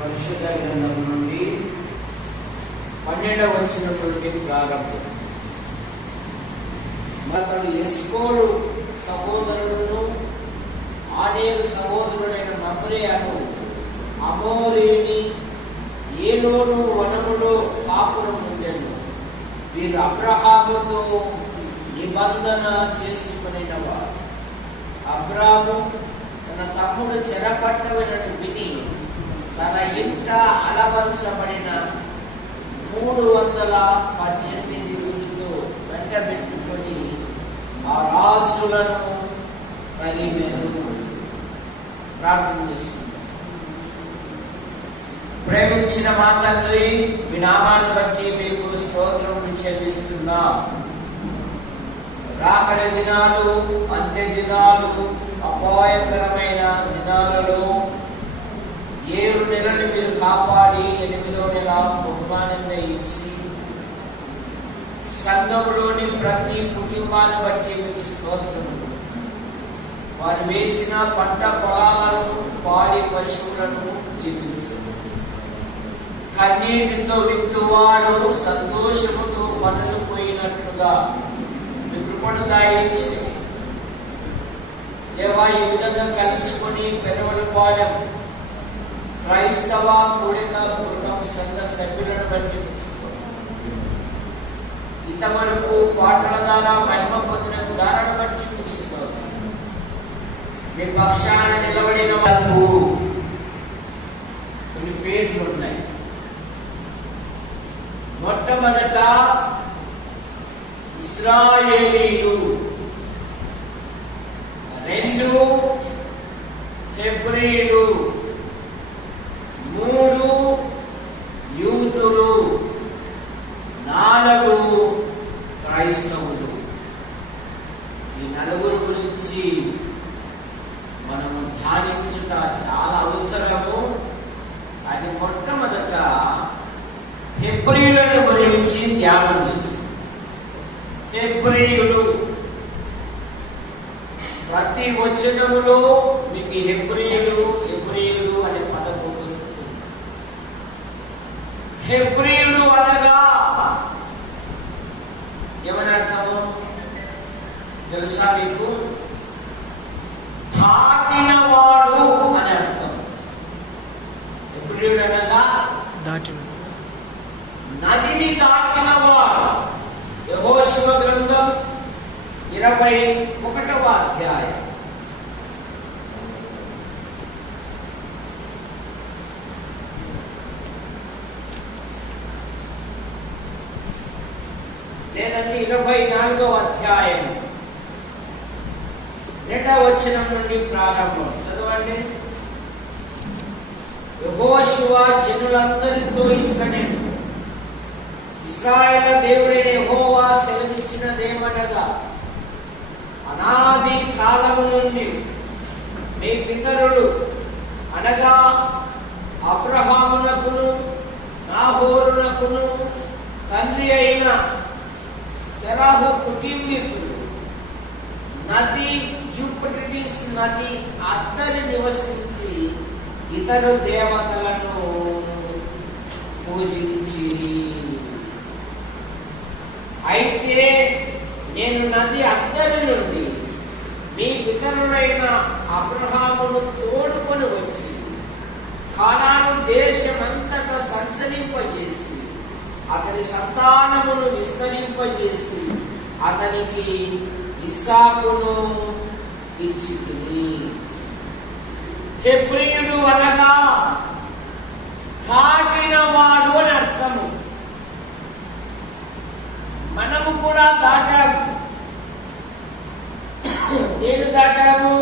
పరిశుద్ధ గ్రంథం నుండి 12వ వచనం నుండి ప్రారంభం. అతడు ఎస్కోలు సహోదరులను ఆనేరు సహోదరుడైన మమ్రేయను అమోరీని ఏలోను వనములో కాపురం ఉండెను. వీరు అబ్రహాముతో నిబంధన చేసుకునేవారు. అబ్రాము తన తమ్ముడు చెరపట్టవలని విని తన ఇంట అలవలసబడిన 318 ఊరితో వెంటబెట్టుకొని ఆ రాజులను తరిమెను. ప్రార్థన చేసుకుంటాం. ప్రేమించిన మా తండ్రి, మీ నామాన్ని బట్టి మీకు స్తోత్రం చెల్లిస్తున్నా. రాకడి దినాలు, అంత్య దినాలు, అపాయకరమైన దినాలలో 7 నెలలు మీరు కాపాడి 8వ నెల బహుమానంగా ఇచ్చి సంఘంలోని ప్రతి కుటుంబాన్ని బట్టి మీకు స్తోత్రం. వారు వేసిన పంట పొలాలను, పాడి పశువులను దీవించండి. కన్నీటితో విత్తువాడు సంతోషముతో పనులు పోయినట్లుగా మీ కృపను దాయించి దేవా, ఈ విధంగా కలుసుకొని పెరవలపాలెం క్రైస్తవ కూడిక బృందం సంఘ సభ్యులను బట్టి ఇంతవరకు పాటల ద్వారా మహిమ పొందిన ఉదాహరణ బట్టి పిలుస్తున్నారు. మీ పక్షాన నిలబడిన వారు కొన్ని పేర్లు ఉన్నాయి. మొట్టమొదట ఇశ్రాయేలీలు, 2 హెబ్రీలు, 3 యూదులు, 4 క్రైస్తవులు. ఈ 4 గురించి మనము ధ్యానించుట చాలా అవసరము. అది మొట్టమొదట హెబ్రీయులను గురించి ధ్యానం చేసి, హెబ్రీయులు ప్రతి వచనములో మీకు హెబ్రీయులు అనే పదం ఉంటుంది. హెబ్రీయులు అనగా ఏమని అర్థము తెలుసా మీకు? దాటినవాడు అని అర్థం. హెబ్రీయుడు అనగా నదిని దాటినవాడు. యెహోషువ గ్రంథం 21వ అధ్యాయం 24వ అధ్యాయం 2వ వచనం నుండి ప్రారంభం చదవండి. యెహోషువ జనులందరితో ఇట్లనెను, ఇశ్రాయేలు దేవుడైన యెహోవా సెలవిచ్చినదేమనగా, అనాది కాలము నుండి మీ పితరులు అనగా అబ్రహామునకును నాహోరునకును తండ్రి అయిన తెరహు కుటుంబీకులు నది యూఫ్రటీస్ నది అద్దరి నివసించి ఇతరు దేవతలను పూజించి, అయితే నేను నది అద్దరి నుండి మీ పితరులైన అబ్రహామును తోడుకొని వచ్చి కానాను దేశమంతటా సంచరింపజేసి అతని సంతానమును విస్తరింపజేసి అతనికి ఇస్సాకును ఇచ్చితిని. హెబ్రీయుడు అనగా దాటినవాడు అని అర్థము. మనము కూడా దాటాము. నేను దాటాము.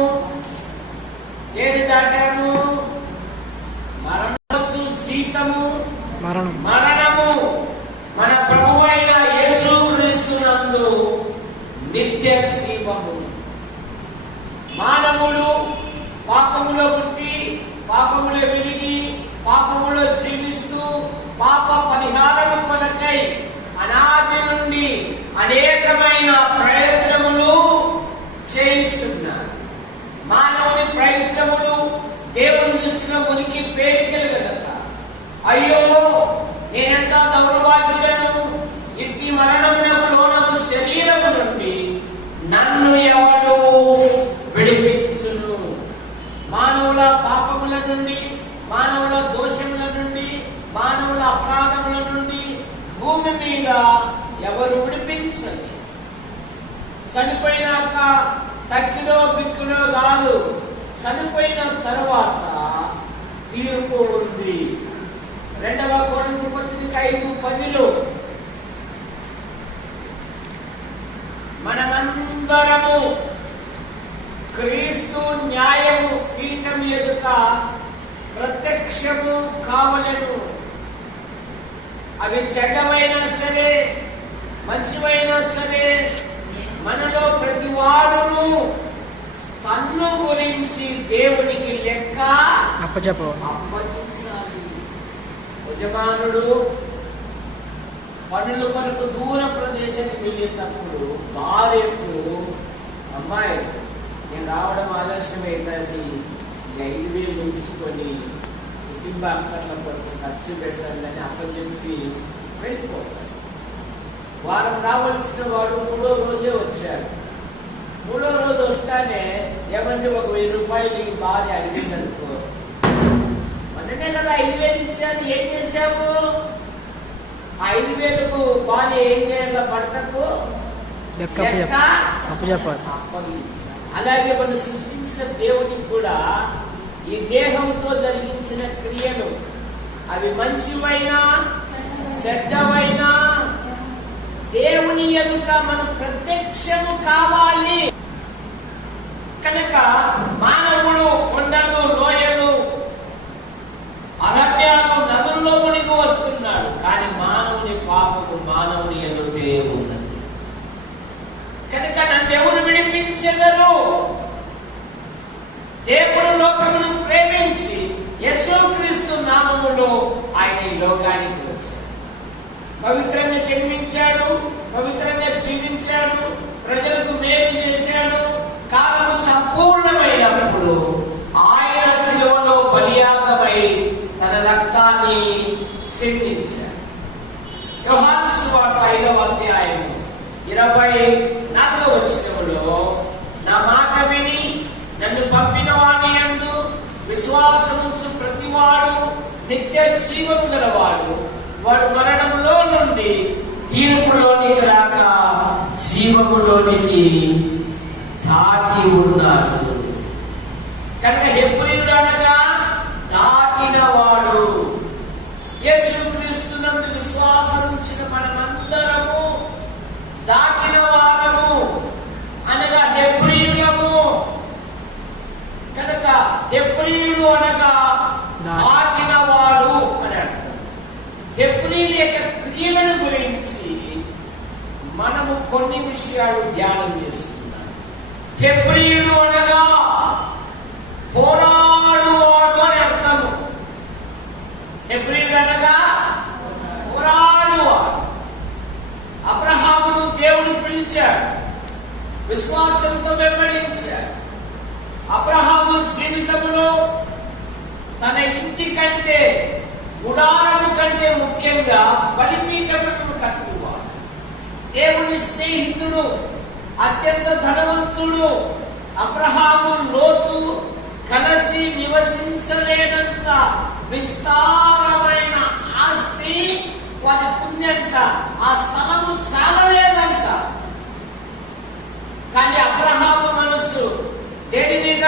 మరణవచ్చు జీతము మరణము మన ప్రభువు అయిన యేసుక్రీస్తునందు నిత్య జీవము. మానవులు పాపములో పుట్టి పాపములో విరిగి పాపములో జీవిస్తూ పాప పరిహారము కొరకై అనాది నుండి అనేకమైన ప్రయత్నములు చేయించున్నారు. మానవుని ప్రయత్నములు దేవుని దృష్టిలో మునికి పేలికలు కనుక అయ్యో నేనెంత దౌర్భాగ్యులను, ఇట్టి మరణమునకు లోనగు శరీరము నుండి నన్ను ఎవడు విడిపించును? మానవుల పాపముల నుండి, మానవుల దోషముల నుండి, మానవుల అపరాధముల నుండి భూమి మీద ఎవరు విడిపించండి. చనిపోయినాక తక్కిలో బిక్కులో కాదు, చనిపోయిన తరువాత తీర్పు ఉంది. 2వ కొరింథీ పత్రిక 5:10 మనమందరము క్రీస్తు న్యాయము పీఠం ఎదుట ప్రత్యక్షము కావలెను. అవి చెడ్డమైనా సరే, మంచివైనా సరే, మనలో ప్రతి వాడును తన్ను గురించి దేవునికి లెక్క అప్పగించాలి. యజమానుడు పనుల కొరకు దూర ప్రదేశానికి వెళ్ళినప్పుడు భార్యకు, అమ్మాయి నేను రావడం ఆలస్యం అవుతుంది, 5,000 ఉంచుకొని కుటుంబ అక్కర్ల కొరకు ఖర్చు పెట్టాలని అప్పచెప్పి వెళ్ళిపోతాడు. వారం రావాల్సిన వాడు 3వ రోజే వచ్చాడు. 3వ రోజు వస్తానే ఏమంటే ఒక 1,000 రూపాయలు ఈ భార్య అడిగిందనుకో, మొన్ననే కదా 5,000 ఇచ్చాను, ఏం చేశాము? ఆ 5,000కు భార్య ఏం చేయాల? భర్తకు అప్పగించాలి. అలాగే మనం సృష్టించిన దేవునికి కూడా ఈ దేహంతో జరిగించిన క్రియలు అవి మంచివైనా చెడ్డవైనా దేవుని ఎదుట మనం ప్రత్యక్షము కావాలి. కనుక మానవుడు కొండలు, లోయలు, అరణ్యాలు, నదుల్లో మునిగి వస్తున్నాడు. కానీ మానవుని పాపము మానవుని ఎదుటే ఉన్నది. కనుక నన్ను ఎవరు విడిపించెదరు? దేవుడు లోకమును ప్రేమించి యేసుక్రీస్తు నామములో ఆయన ఈ లోకానికి వచ్చాడు. పవిత్రంగా జన్మించాడు, పవిత్రంగా జీవించాడు, ప్రజలకు మేలు చేశాడు. కాలము సంపూర్ణమైనప్పుడు ఆయన శిలువలో బలియాగమై తన రక్తాన్ని చిందించాడు. యోహాను సువార్త 5వ అధ్యాయం 24వ వచనంలో, నా మాట విని నన్ను పంపిన వాని యందు విశ్వాసముంచు ప్రతివాడు నిత్య జీవము గలవాడు. వాడు మరణములో నుండి తీర్పులోనికి రాక జీవములోనికి దాటి ఉన్నాడు. కనుక హెబ్రీయుడు అనగా దాటిన వాడు. యేసుక్రీస్తునందు విశ్వాసం ఉంచిన మనమందరము దాటిన వారము అనగా హెబ్రీయులము. కనుక హెబ్రీయుడు అనగా దాటిన వాడు అని అర్థం. హెబ్రీయుల యొక్క క్రియలను గురించి మనము కొన్ని విషయాలు ధ్యానం చేసుకుందాం. హెబ్రీయుడు అనగా పోరాడువాడు అని అర్థము. హెబ్రీయుడు అనగా పోరాడువాడు. అబ్రహామును దేవుడు పిలిచాడు, విశ్వాసంతో వెంబడించాడు. అబ్రహాము జీవితంలో తన ఇంటి కంటే, గుడారము కంటే ముఖ్యంగా బలిపీఠమును కట్టువాడు. దేవుని స్నేహితుడు, అత్యంత ధనవంతుడు అబ్రహాము లోతు కలిసి నివసించలేనంత విస్తారమైన ఆస్తి వారి పుణ్యంట. ఆ స్థలము చాలలేదంట. కానీ అబ్రహాము మనసు దేని మీద?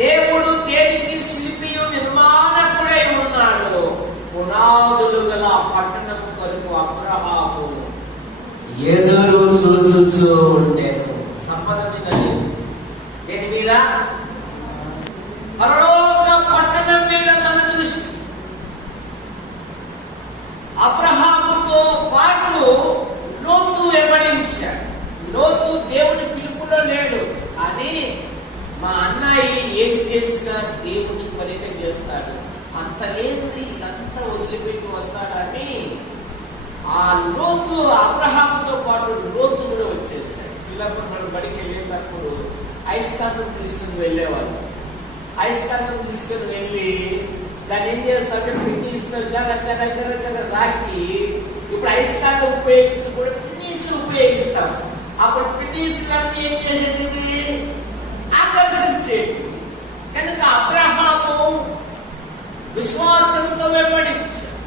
దేవుడు దేనికి శిల్పియు నిర్మాణకుడై ఉన్నాడు. పునాదులు గల పట్టణము కొరకు అబ్రహాము ఎదురు చూచుచూ ఉండేను. సంపద మీద లేదు, దేని మీద? పరలోక పట్టణం మీద తన దృష్టి. అబ్రహాముతో పాటు లోతు వెంబడించాడు. లోతు దేవుని పిలుపులో లేడు, కానీ మా అన్నయ్య ఏది చేసినా దేవుని పనిగా చేస్తాడు, అంత లేదు ఇదంతా వదిలిపెట్టి వస్తాడని ఆ లోతు అబ్రహాముతో పాటు లోతు కూడా వచ్చేసాడు. పిల్లలు మనం బడికి వెళ్ళేటప్పుడు ఐస్కాంతం తీసుకుని వెళ్ళేవాళ్ళు. అయస్కాంతం తీసుకుని వెళ్ళి దాన్ని ఏం చేస్తామంటే పిన్నీసులు దగ్గర రాకి ఇప్పుడు అయస్కాంతం ఉపయోగించి కూడా పిన్నీసులు ఉపయోగిస్తాం. అప్పుడు పిన్నీసులన్నీ ఏం చేసేటివి ఆకర్షించేటివి. కనుక అబ్రహాము విశ్వాసంతో వెంబడించాడు,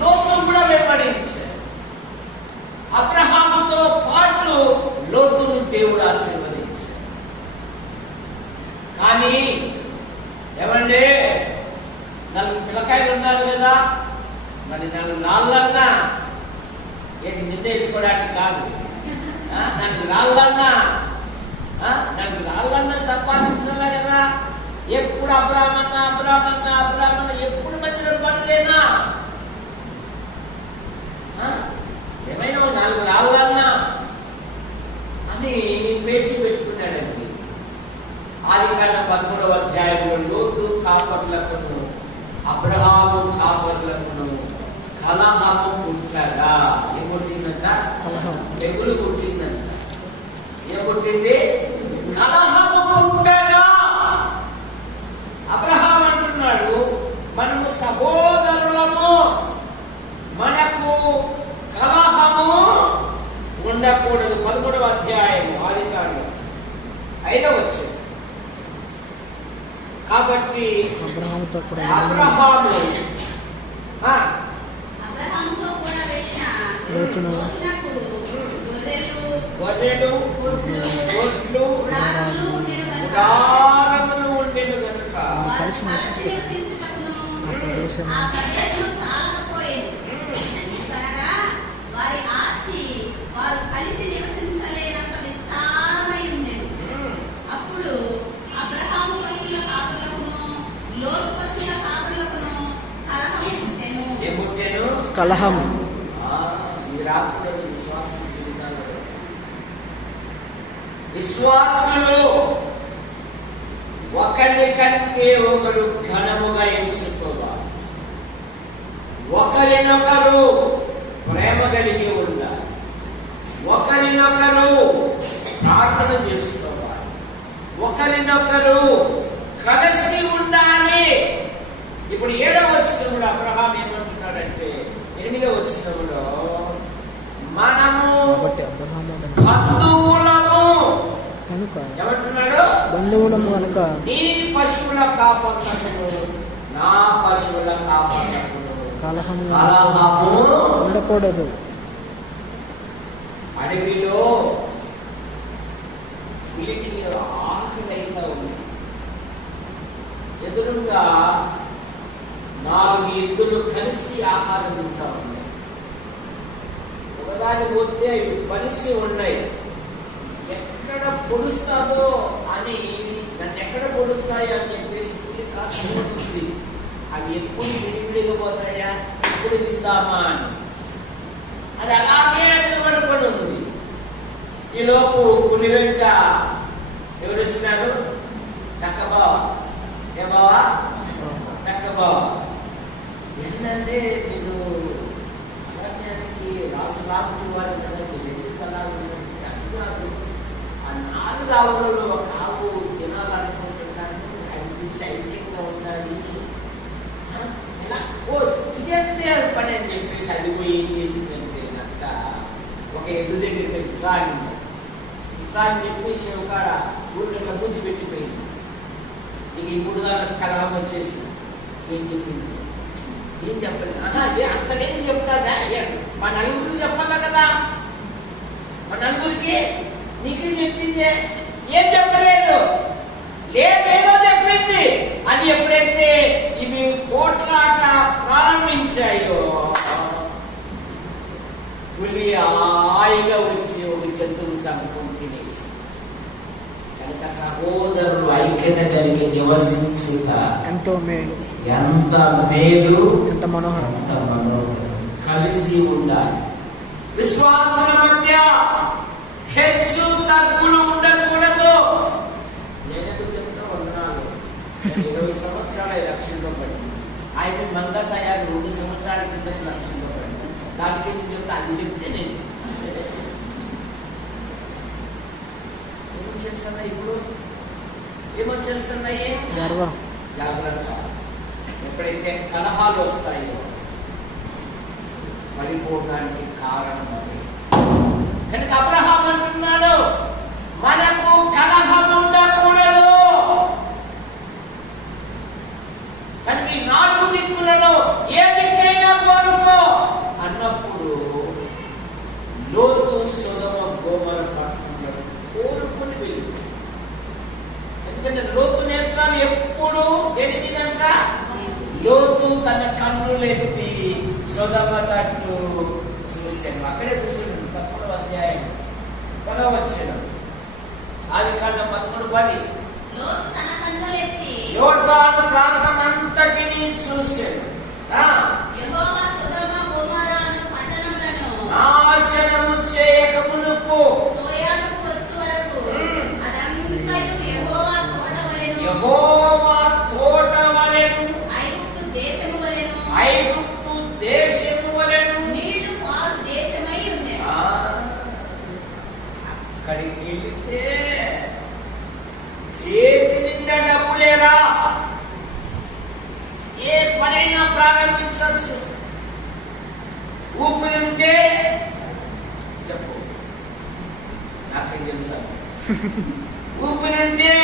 లోతు కూడా వెంబడించాడు. అబ్రహాముతో పాటు లోతును దేవుడు ఆశీర్వదించాడు. కానీ ఏమండి, 4 పిల్లకాయలు ఉన్నారు కదా, మరి 4 రాళ్ళన్నా ఏది నిందేసుకోవడానికి కాదు, 4 రాళ్ళన్నా సంపాదించాలా కదా. ఎప్పుడు అబ్రాహ్మణ ఎప్పుడు మధ్యలో పనులేనా? ఏమైనా 4 రాళ్ళన్నా అని పేసి పెట్టుకున్నాడండి. ఆదికాండం 13వ అధ్యాయంలో లోతు కాపర్లకును అబ్రహాము కాపర్లకును కలహము పుట్టగా ఏం పుట్టిందంట? తెగులు పుట్టిందంట. ఏం పుట్టింది? కలహము పుట్టగా. అబ్రహాం అంటున్నాడు, మనము సహోదరులము, మనకు కలహము ఉండకూడదు. 11వ అధ్యాయం ఆదికాండం 5వ వచనం. కాబట్టి అబ్రహాముతో కూడా వెళ్ళిన గొర్రెలు గొడ్లు గుడారములు ఉండెను గనుక కలహము. ఇది రాకూడదు విశ్వాసం జీవితాలు. విశ్వాసులు ఒకరి కంటే ఒకరు ఘనముగా ఎంచుకోవాలి. ఒకరినొకరు ప్రేమ కలిగి ఉండాలి. ఒకరినొకరు ప్రార్థన చేసుకోవాలి. ఒకరినొకరు కలిసి ఉండాలి. ఇప్పుడు 7వ వచనంలో అబ్రహాం ఏమంటున్నాడంటే, 8వ వచనంలో మనము బంధువులము కనుక, ఏమంటున్నాడు? బంధువులము కనుక నీ పశువుల కాపర్లకును నా పశువుల కాపర్లకును కలహము ఉండకూడదు. అడవిలో పులికి ఆకలైనా ఉంది. ఎదురుగా 4 ఎద్దులు కలిసి ఆహారం తింటా ఉన్నాయి. ఒకదాని పోతే అవి కలిసి ఉన్నాయి. ఎక్కడ పొడుస్తాదో అని, నన్ను ఎక్కడ పొడుస్తాయి అని చెప్పేసి పులి కాసుకుంటుంది. అవి ఎప్పుడు విడివిడిగా పోతాయా, ఎప్పుడు తిందామా అని. అది అలాగే నిలబడుకొని ఉంది. ఈలోపు పులి వెంట ఎవరు వచ్చినారు? నక్కబావ. ఏమావా? నక్కబావ. ఏంటంటే మీరు అరణ్యానికి రాసు లాంటి వారు కదా, మీరు ఎందుకు అలా ఉన్నది? అది కాదు, ఆ 4 ఆవులలో ఒక ఆవు తినాలనుకుంటున్నాను, అవి సైన్యంగా ఉండాలి. ఎలా ఇదే పని అని చెప్పేసి అది పోయి ఏం చేసిందంటే, నక్క ఒక ఎద్దు దగ్గరికి ఇట్లా అని చెప్పేసి ఒక ఊళ్ళో బుద్ధి పెట్టిపోయింది. ఇక ఈ 3 దానికి కలహం వచ్చేసి ఏం చెప్పింది? ఏం చెప్పలేదు. అంతమేది చెప్తాదా? మా నలుగురికి చెప్పాలా కదా, మా నలుగురికి నీకు చెప్పిందే, ఏం చెప్పలేదు, లేదేదో చెప్పింది అని. ఎప్పుడైతే ఇవి పోట్లాట ప్రారంభించాయో, పులి హాయిగా వచ్చి ఒక జంతువులు సంపూర్ణ తినేసి. కనుక సహోదరులు ఐక్యత కలిగి నివసించుట ఎంతో మేలు, ఎంత మేలు, ఎంత మనోహరం. కలిసి ఉండాలి. విశ్వాసుల మధ్య హెచ్చు తగ్గులు ఉండకూడదు. నేనెందుకు చెప్తా ఉన్నాను, 20 సంవత్సరాలు లక్ష్యంలో పడింది. ఆయన మంగా తయారు 2 సంవత్సరాల కింద లక్ష్యంలో పడింది. దానికి ఎందుకు చెప్తా? అది చెప్తే నేను ఏమొచ్చేస్తున్నాయి, ఇప్పుడు ఏమొచ్చేస్తున్నాయి? నర్వా జాగ్రత్త. ఎప్పుడైతే కలహాలు వస్తాయో పడిపోవడానికి కారణం అది. కనుక అబ్రహాం అంటున్నాడు, మనకు కలహం ఉండకూడదు. కనుక ఈ 4 దిక్కులలో ఏ దిక్కైనా కోరుకో అన్నప్పుడు లోతు సొదొమ గొమొర్రా పట్టణంలో కోరుకుని వెళ్ళి, ఎందుకంటే లోతు నేత్రాలు ఎప్పుడు దేని మీదంట? లోతు తన కన్నులెత్తి సొదొమ తట్టు చూశాను. అక్కడే చూసాడు 11వ అధ్యాయం 1వ వచనం. ఆదికాండం 11:10. యోర్దాను ప్రాంతం అంతటిని చూశాను. నాశనము చేయక మునుపు యెహోవా తోట వలెను, ఐగుప్తు దేశము వలెను అక్కడికి వెళితే చేతి నిండా డబ్బులేరా, ఏ పనైనా ప్రారంభించవచ్చు. ఊపిరి ఉంటే చెప్పు, నాకేం తెలుసా? ఊపిరి ఉంటే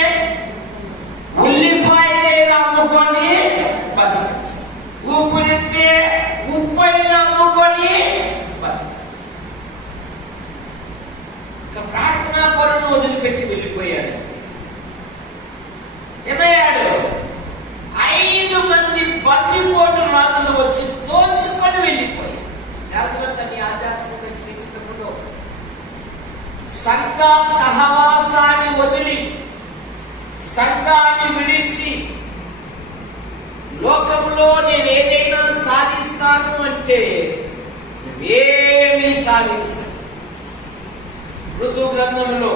ఉల్లిపాయలు అమ్ముకొని బతకచ్చు, ఊపిరి ఉంటే ఉప్పైలు అమ్ముకొని బతకచ్చు. ఇక ప్రార్థనా పరులను వదిలిపెట్టి వెళ్ళిపోయాడు. ఏమయ్యాడు? 5 మంది బందిపోటు రాజులు వచ్చి దోచుకొని వెళ్ళిపోయారు. జాగ్రత్త, నీ ఆధ్యాత్మిక జీవితంలో సంఘ సహవాసాన్ని వదిలి, సంఘాన్ని విడిచి లోకంలో నేను ఏదైనా సాధిస్తాను అంటే ఏమీ సాధించను. ఋతు గ్రంథంలో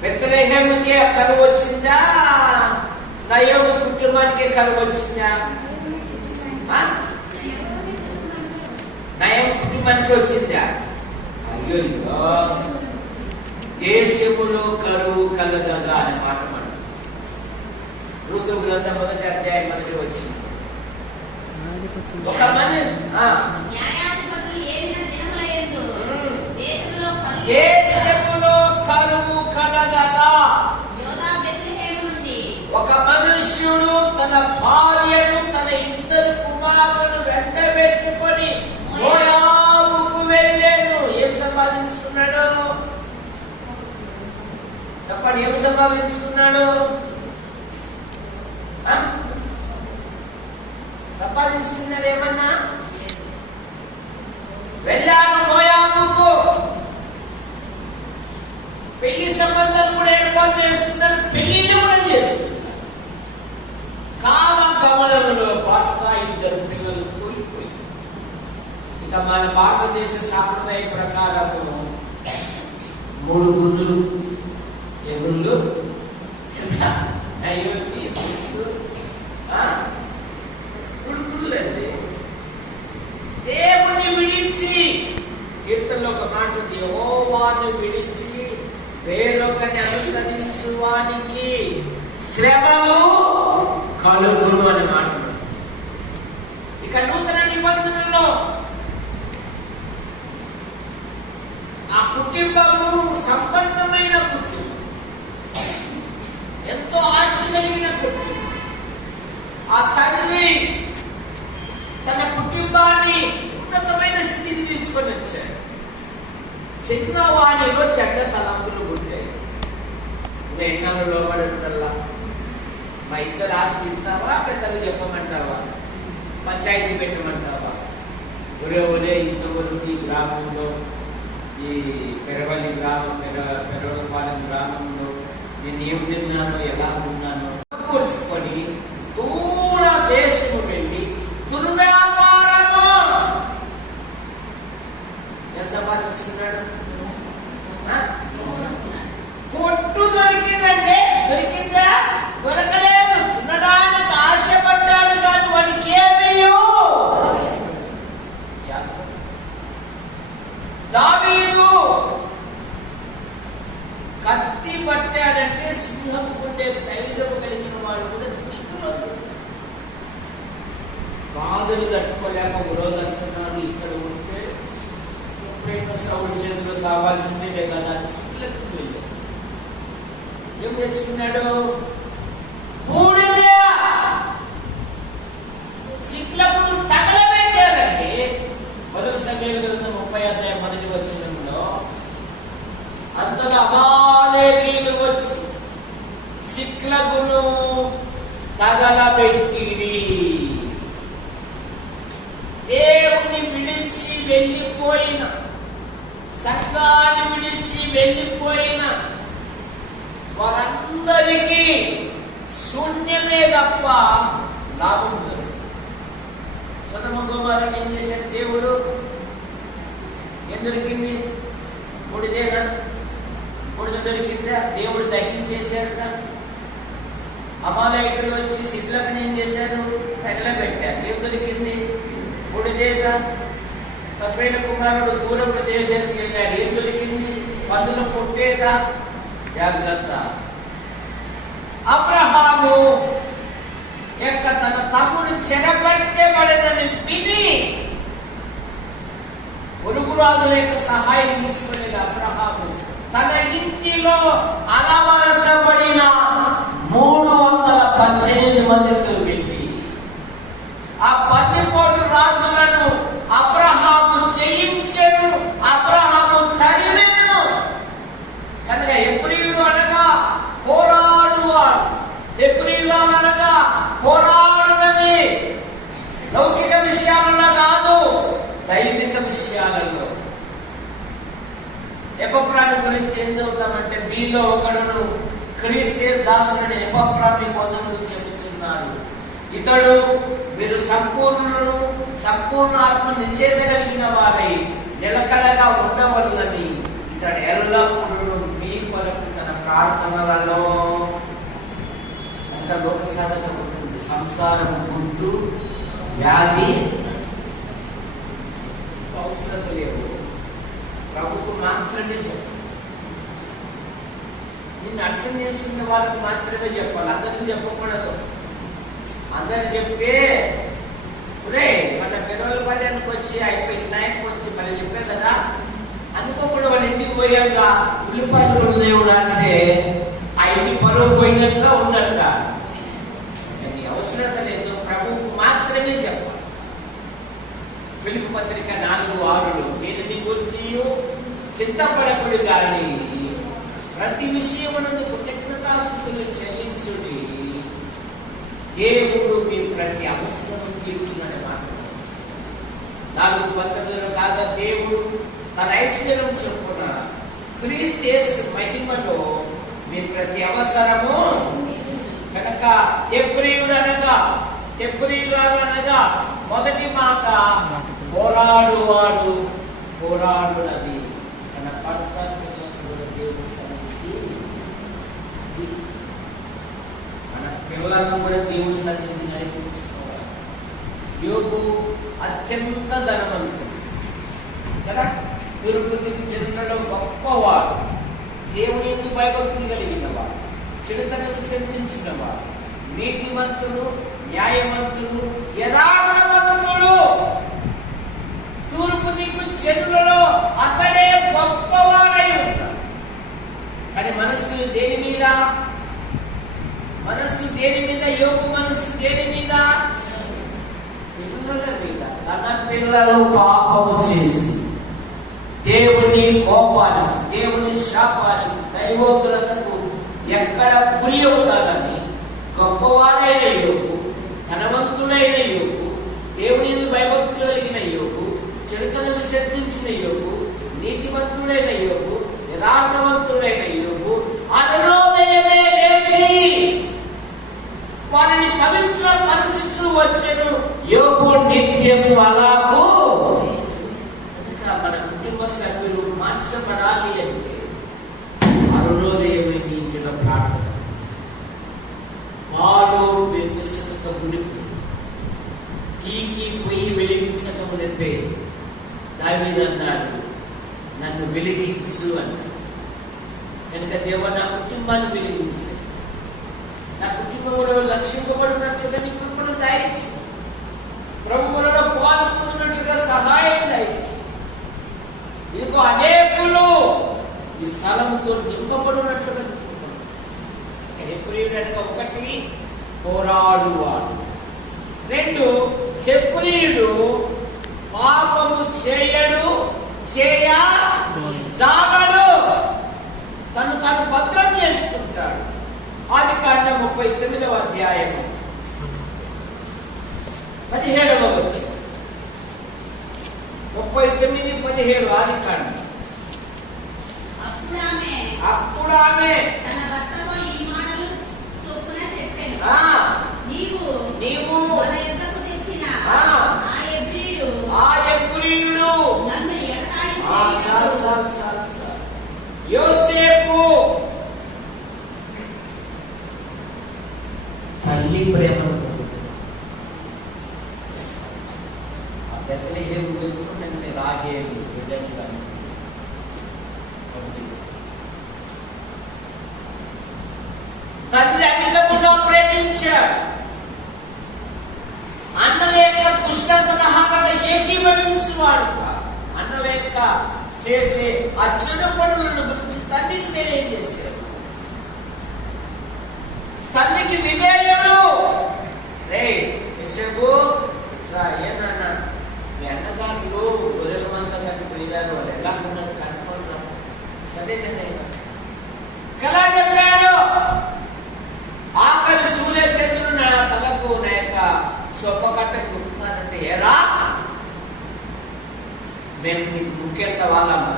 బెత్లెహేముకే కరువు వచ్చిందా, నయోమి కుటుంబానికే కరువు వచ్చిందా? నయం కుటుంబానికి వచ్చిందా? అయ్యో, దేశములో కరువు కలగగా అనే మాట మనం ఋతు గ్రంథం 1వ అధ్యాయం మనకి వచ్చింది. ఒక మనిషి దేశములో కరువు కలగగా ఒక మనుష్యుడు తన భార్యను, తన 2 కుమారులను వెంట పెట్టుకొని మోయాబుకు వెళ్ళాను. ఏం సంపాదించుకున్నాడు? చెప్పండి, ఏం సంపాదించుకున్నాడు? సంపాదించుకున్నాడు ఏమన్నా? వెళ్ళాను మోయాబుకు. పెళ్లి సంబంధాలు కూడా ఏర్పాటు చేస్తున్నారు, పెళ్లిళ్ళు కూడా చేస్తున్నారు. కాల గమనంలో భర్త 2 పిల్లలు కోల్పోయి, ఇక మన భారతదేశ సాంప్రదాయ ప్రకారము 3 గుండులు, ఎగుళ్ళు, గుండులండి. దేవుణ్ణి విడిచి, కీర్తనలో ఒక మాట ఉంది, యెహోవాను విడిచి వేరొకరిని అనుసరించు వానికి శ్రమలు కలుగును అని మాట. ఇక నూతన నిబంధనలో ఆ కుటుంబము సంపన్నమైన కుటుంబం, ఎంతో ఆస్తి కలిగిన కుటుంబం. ఆ తండ్రి తన కుటుంబాన్ని ఉన్నతమైన స్థితికి తీసుకొని వచ్చాడు. చిన్నవాణిలో చెడ్డ తలంపులు ఉంటాయి. ఎన్నాళ్ళు లోపడటల్లా మా 2 ఆస్తి ఇస్తావా, పెద్దలు చెప్పమంటావా, పంచాయతీ పెట్టమంటావా? ఒరే ఇంతవరకు ఈ గ్రామంలో, ఈ పెరవల్లి గ్రామం, పెరవలపాలెం గ్రామంలో నేను ఏం తిన్నానో, ఎలా ఉన్నానో తెలుసుకొని దూర దేశము వెళ్ళి దుర్వ్యాపారము ఎంత సంపాదించుకున్నాడు? పొట్టు దొరికిందంటే దొరికిందా? దొరకలేదు. తినడానికి ఆశపడ్డాడు కానీ వాడికి ఏమయ్యో. దావీదు కత్తి పట్టాడంటే సింహం ఉండే ధైర్యం బాధలు తట్టుకోలేక ఒక రోజు అంటున్నాడు, ఇక్కడ ఉంటే ఎప్పుడైనా సౌడి చేతిలో సాగాల్సిందే కదా అని సిక్కులకు వెళ్ళాడు. ఏం తెచ్చుకున్నాడు? బూడిద. సిక్కులకు తగలబెట్టారండి. మొదటి సమయాల గ్రంథం 30వ అధ్యాయం 1వ వచనంలో అంతలో అమాలేకీయులు వచ్చి సిక్లగును తగలబెట్టిరి. దేవుని విడిచి వెళ్ళిపోయిన, సంఘాన్ని విడిచి వెళ్ళిపోయిన వారందరికీ శూన్యమే తప్ప లాభం లేదు. సొదొమ గొమొర్రాని ఏం చేశాడు దేవుడు? ఏం దొరికింది? బూడిదేనా? బూడిద దొరికిందా? దేవుడు దహించేశాడుగా. అమాలేకులు వచ్చి సిక్లగును ఏం చేశారు? తగలబెట్టారు. ఏం దొరికింది? బూడిదేగా. తప్పైన కుమారుడు దూర ప్రదేశానికి వెళ్ళాడు. ఏం దొరికింది? పందులు పుట్టేగా. జాగ్రత్త. అబ్రహాము యొక్క తన తమ్ముడు చెరపట్టబడనని విని పొరుగు రాజుల యొక్క సహాయం తీసుకునే అబ్రహాము తన ఇంటిలో అలవరసబడిన 318 మందితో వెళ్ళి ఆ బందిపోటు రాజులను అబ్రహాము జయించెను, అబ్రహాము తరిమెను. కనుక ఎబ్రీయుడు అనగా పోరాడువాడు, ఎబ్రీయులు అనగా పోరాడునది. లౌకిక విషయాలలో కాదు, దైవిక విషయాలలో. ఎపఫ్రాని గురించి ఏం చదువుతామంటే, మీలో ఒకడును క్రీస్తే దాసుని ఎపఫ్రాని పొందను చెబుతున్నాడు. ఇతడు మీరు సంపూర్ణులను, సంపూర్ణ ఆత్మ నిశ్చేత కలిగిన వారై నిలకడగా ఉండవలనని ఇతడు ఎల్లప్పుడూ మీ కొరకు తన ప్రార్థనలలో అంత లోక సాధన ఉంటుంది. సంసారం గుంటు వ్యాధి అవసరం లేవు, ప్రభుకు మాత్రమే చెప్పాలి. నిన్ను అర్థం చేసుకున్న వాళ్ళకి మాత్రమే చెప్పాలి, అందరికీ చెప్పకూడదు. అందరు చెప్తే రే మన పెరవలపల్లికి వచ్చి అయిపోయింది, నాయకు వచ్చి మళ్ళీ చెప్పే కదా అనుకోకుండా వాళ్ళ ఇంటికి పోయాక ఉల్లిపాయలు దేవుడు అంటే ఆ ఇంటి పరువు పోయినట్లా ఉన్నట్ట. అవసరం లేదు, ప్రభువుకు మాత్రమే చెప్పాలి. ఫిలిప్పీ పత్రిక 4:6 దేనిని గురించి చింతపడకుడు కానీ ప్రతి విషయమునందు కృతజ్ఞతాస్తుతులు చెల్లించుడి, దేవుడు మీ ప్రతి అవసరం తీర్చుమని మాట. 4:19 కాగా దేవుడు తన ఐశ్వర్యం చొప్పున క్రీస్తు యేసు మహిమలో మీ ప్రతి అవసరము. కనుక ఎబ్రీయులు అనగా మొదటి మాట పోరాడువాడు, పోరాడునది. తన భర్త దేవుని సన్నిధికి, మన పిల్లలను కూడా దేవుని సన్నిధికి నడిపించుకోవాలి. యోబు అత్యంత ధనవంతుడు కదా, తిరుపతి జన్మలో గొప్పవాడు, దేవుని యందు భయభక్తులు కలిగిన వాడు, చెడుతనం సిద్ధించిన వాడు, నీతిమంతుడు, న్యాయవంతుడు, యథార్థవంతుడు. తూర్పు దిక్కు చెరువులలో అతడే గొప్పవాడై ఉన్నాడు. కానీ మనస్సు దేని మీద? యోబు మనస్సు దేని మీద? పిల్లల మీద. తన పిల్లలు పాపము చేసి దేవుని కోపానికి, దేవుని శాపానికి, దైవోగ్రతకు ఎక్కడ గురి అవుతారని గొప్పవాడైన యోబు, ధనవంతుడైన యోబు, దేవుని యందు భయభక్తులు కలిగిన యోబు, చెడుతను విసర్జించిన యోబు, నీతివంతుడైన యోబు, యథార్థవంతుడైన యోబు అరుణోదయమే లేచి వారిని పవిత్రపరచుచూ వచ్చెను. యోబు నిత్యము అలాగూ. మన కుటుంబ సభ్యులు మార్చబడాలి అంటే అరుణోదయమే నీ ఇంటిలో ప్రార్థన. పాలు వెలుగుసక మునిపి, టీకి పొయ్యి వెలిగించక మునిపే దావీదు అన్నాడు, నన్ను వెలిగించు అన్నాడు. కనుక దేవా నా కుటుంబాన్ని వెలిగించు, నా కుటుంబంలో రక్షింపబడినట్లుగా నీ కృపను దయచేయి. ప్రభువులలో పాల్గొన్నట్టుగా సహాయం దయచేయండి. ఇదిగో అనేకులు ఈ స్థలంతో నింపబడినట్లుగా చూడండి. హెబ్రీయుడు ఒకటి పోరాడువాడు, రెండు హెబ్రీయుడు పాపము చేయడు జాగడు, తను భద్రం చేసుకుంటాడు. ఆదికాండం 39వ అధ్యాయము 17వ వచనం. 39:17 ఆదికాండం. అప్పుడు ఆమె తన భర్తతో ఈ మాటలు చొప్పున చెప్పెను. నీవు మన యుద్ధకు తెచ్చిన ఆ హెబ్రీయుడు నన్ను ఎగతాళి చేయును. యోసేపు తల్లి ప్రేమను బెత్లెహేము వెళ్తుండే రాహేలు బిడ్డగా తండ్రి అధికముగా ప్రేమించాడు. అన్నలేక దుష్ట సలహాలను ఏకీభవించువాడు. అన్నలేక చేసే ఆ చెడు పనులను గురించి తండ్రికి తెలియజేశాడు. తండ్రికి విధేయుడు. ఏనన్నా మీ అన్నగారు గొర్రెల మంద గారి పోయినారు, వాళ్ళు ఎలా ఉన్నారు కనుక్కున్నాం. సరేనండి కలా చెప్పాడు. ఆఖరి సూర్యచంద్రుడు నా తలకు నా యొక్క సొప్ప కట్టకు కుట్టుతానంటే ఏరా మేము నీకు ముఖ్యంత వాళ్ళమ్మా,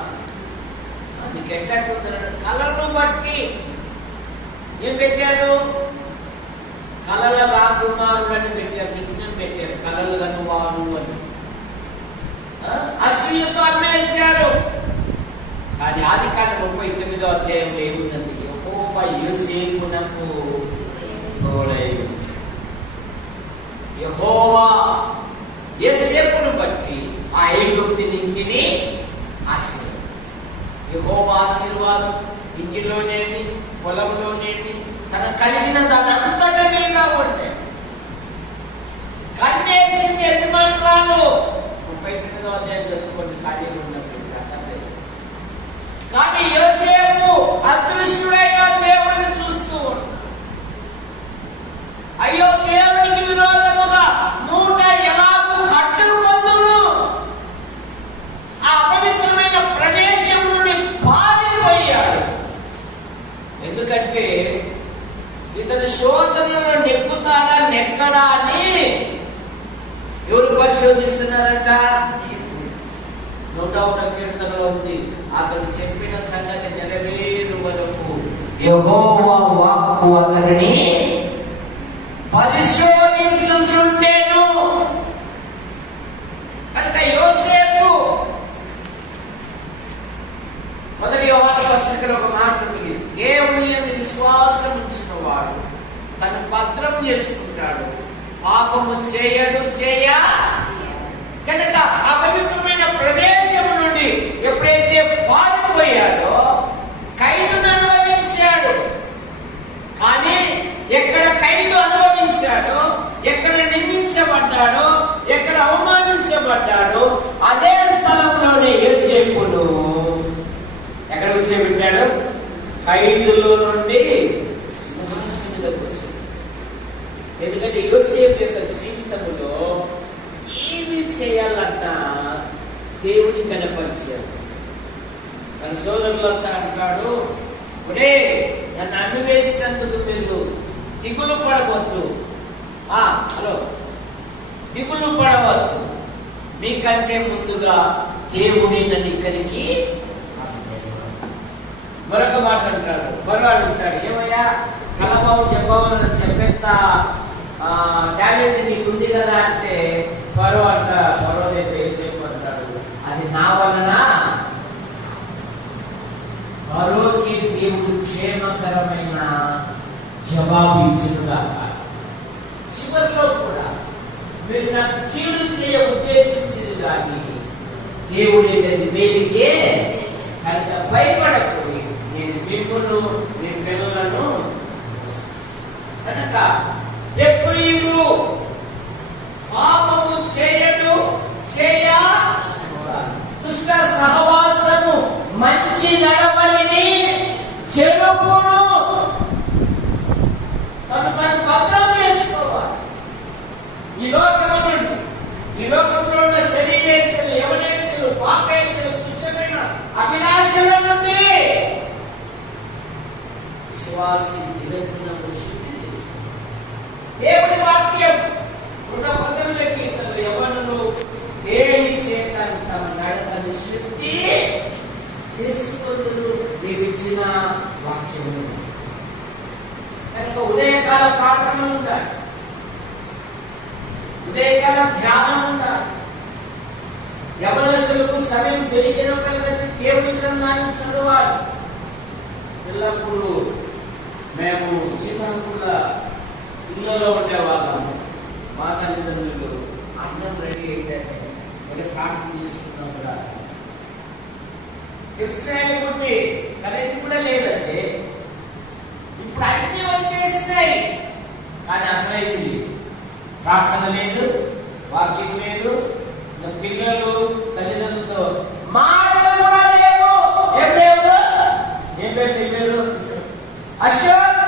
నీకు ఎట్లట్టుందని కళను బట్టి ఏం పెట్టాడు? కళల రాకుమారుడు అని పెట్టారు, నిజ్ఞం పెట్టారు, కళలు కనువారు అని. అశ్వినితో అమ్మేశారు. కానీ ఆదికాండం 39వ అధ్యాయంలో ఏముందండి? యెహోవా యోసేపునకు తోడై ఉంది. యెహోవా యోసేపును బట్టి ఆ ఐగుప్తునింటిని ఆశీర్వదించాడు. యెహోవా ఆశీర్వాదం ఇంటిలోనేమి పొలంలోనేమి తన కలిగిన దానంతటి మీద ఉంటే కన్నేసింది యజమానురాలు. 39వ అధ్యాయం చదువుకోండి, ఖాళీగా ఉన్నట్టు. కానీ యోసేపు అదృశ్యుడైన దేవుడిని చూస్తూ ఉన్నాడు. అయ్యో దేవునికి విరోధముగా మూట ఎలాగూ కట్టుకొందును, ఆ అపవిత్రమైన ప్రదేశం నుండి పారిపోయాడు. ఎందుకంటే ఇతను శోధనలో నెక్కుతాడా నెక్కడా అని ఎవరు పరిశోధిస్తున్నారంట? 100వ కీర్తనలో ఉంది, అతడు చెప్పిన సంగతి నెరవేరు వరకు యెహోవా వాక్కు అతనిని పరిశోధించుచుండెను. కనుక యోసేపు మొదటి యోహాను పత్రికలో ఒక మాట ఉంది, దేవుని యందు విశ్వాసం ఉంచిన వాడు తను భద్రం చేసుకుంటాడు, పాపము చేయడు కనుక ఆ పవిత్రమైన ప్రదేశం నుండి ఎప్పుడైతే పారిపోయాడో ఖైదును అనుభవించాడు. కానీ ఎక్కడ ఖైదు అనుభవించాడో, ఎక్కడ నిందించబడ్డాడో, ఎక్కడ అవమానించబడ్డాడో అదే స్థలంలోనే యోసేపును ఎక్కడ కూర్చోబెట్టాడు? ఖైదులో నుండి సింహాసనం మీద కూర్చోబెట్టాడు. ఎందుకంటే యోసేపు యొక్క జీవితంలో ఏది చేయాలన్నా దేవుని కనపరిచాడు. తన సోదరులంతా అంటాడు, ఒరే నన్ను అన్వేషించినందుకు మీరు దిగులు పడవద్దు, హలో దిగులు పడవద్దు, మీకంటే ముందుగా దేవుని నన్ను ఇక్కడికి. మరొక మాట అంటాడు, మరొకడు అంటాడు, ఏమయ్యా కలబాబు చెప్పేంత టాలెంట్ నీకు ఉంది కదా అంటే పరో యోసేపు అంటాడు, అది నా వలన పరోకి దేవుడు క్షేమకరమైన జవాబు ఇచ్చుగా. చివరిలో కూడా మీరు నాకు కీడు చేయ ఉద్దేశించింది కానీ దేవుడి వేదికే కనుక భయపడకూడదు, నేను మిమ్మల్ని మీ పిల్లలను. కనుక హెబ్రీయుడు పాపము ఇష్ట సహవాసము, మంచి నడవడిని, చెరుపును తను భద్రం చేసుకోవాలి. ఈ లోకము నుండి, ఈ లోకంలో ఉన్న శరీరేచ్ఛలు, యవనేచ్ఛలు, పాపేచ్ఛలు, తుచ్చమైన అభిలాషల నుండి విశ్వాసి నిరంతరము శుద్ధి చేసుకోవాలి. దేవుని వాక్యం 119 కీర్తనలు యవ్వనులు దేని చేత తమ నడతను శుద్ధి చేసుకొందురు నీవిచ్చిన వాక్యము. కనుక ఉదయకాల ప్రార్థన ఉండాలి, ఉదయకాల ధ్యానం ఉండాలి. యవనస్తులకు సమయం దొరికినప్పుడల్లా దేవుని గ్రంథాన్ని చదవాలి. ఎల్లప్పుడూ మేము ఈతకుల ఇళ్ళలో ఉండేవాళ్ళము. మా తల్లిదండ్రులు అన్నం రెడీ అయితే ప్రార్థన చేసుకున్నాం కూడా. ఎక్స్ట్రాంటి కరెంట్ కూడా లేదండి. ఇప్పుడు అన్ని వచ్చేసినాయి, కానీ అసలు ప్రార్థన లేదు, వాక్యం లేదు. పిల్లలు తల్లిదండ్రులతో మాటలు కూడా లేవు. ఏం లేవు? ఏం పేరు నీ పేరు? అశోక్,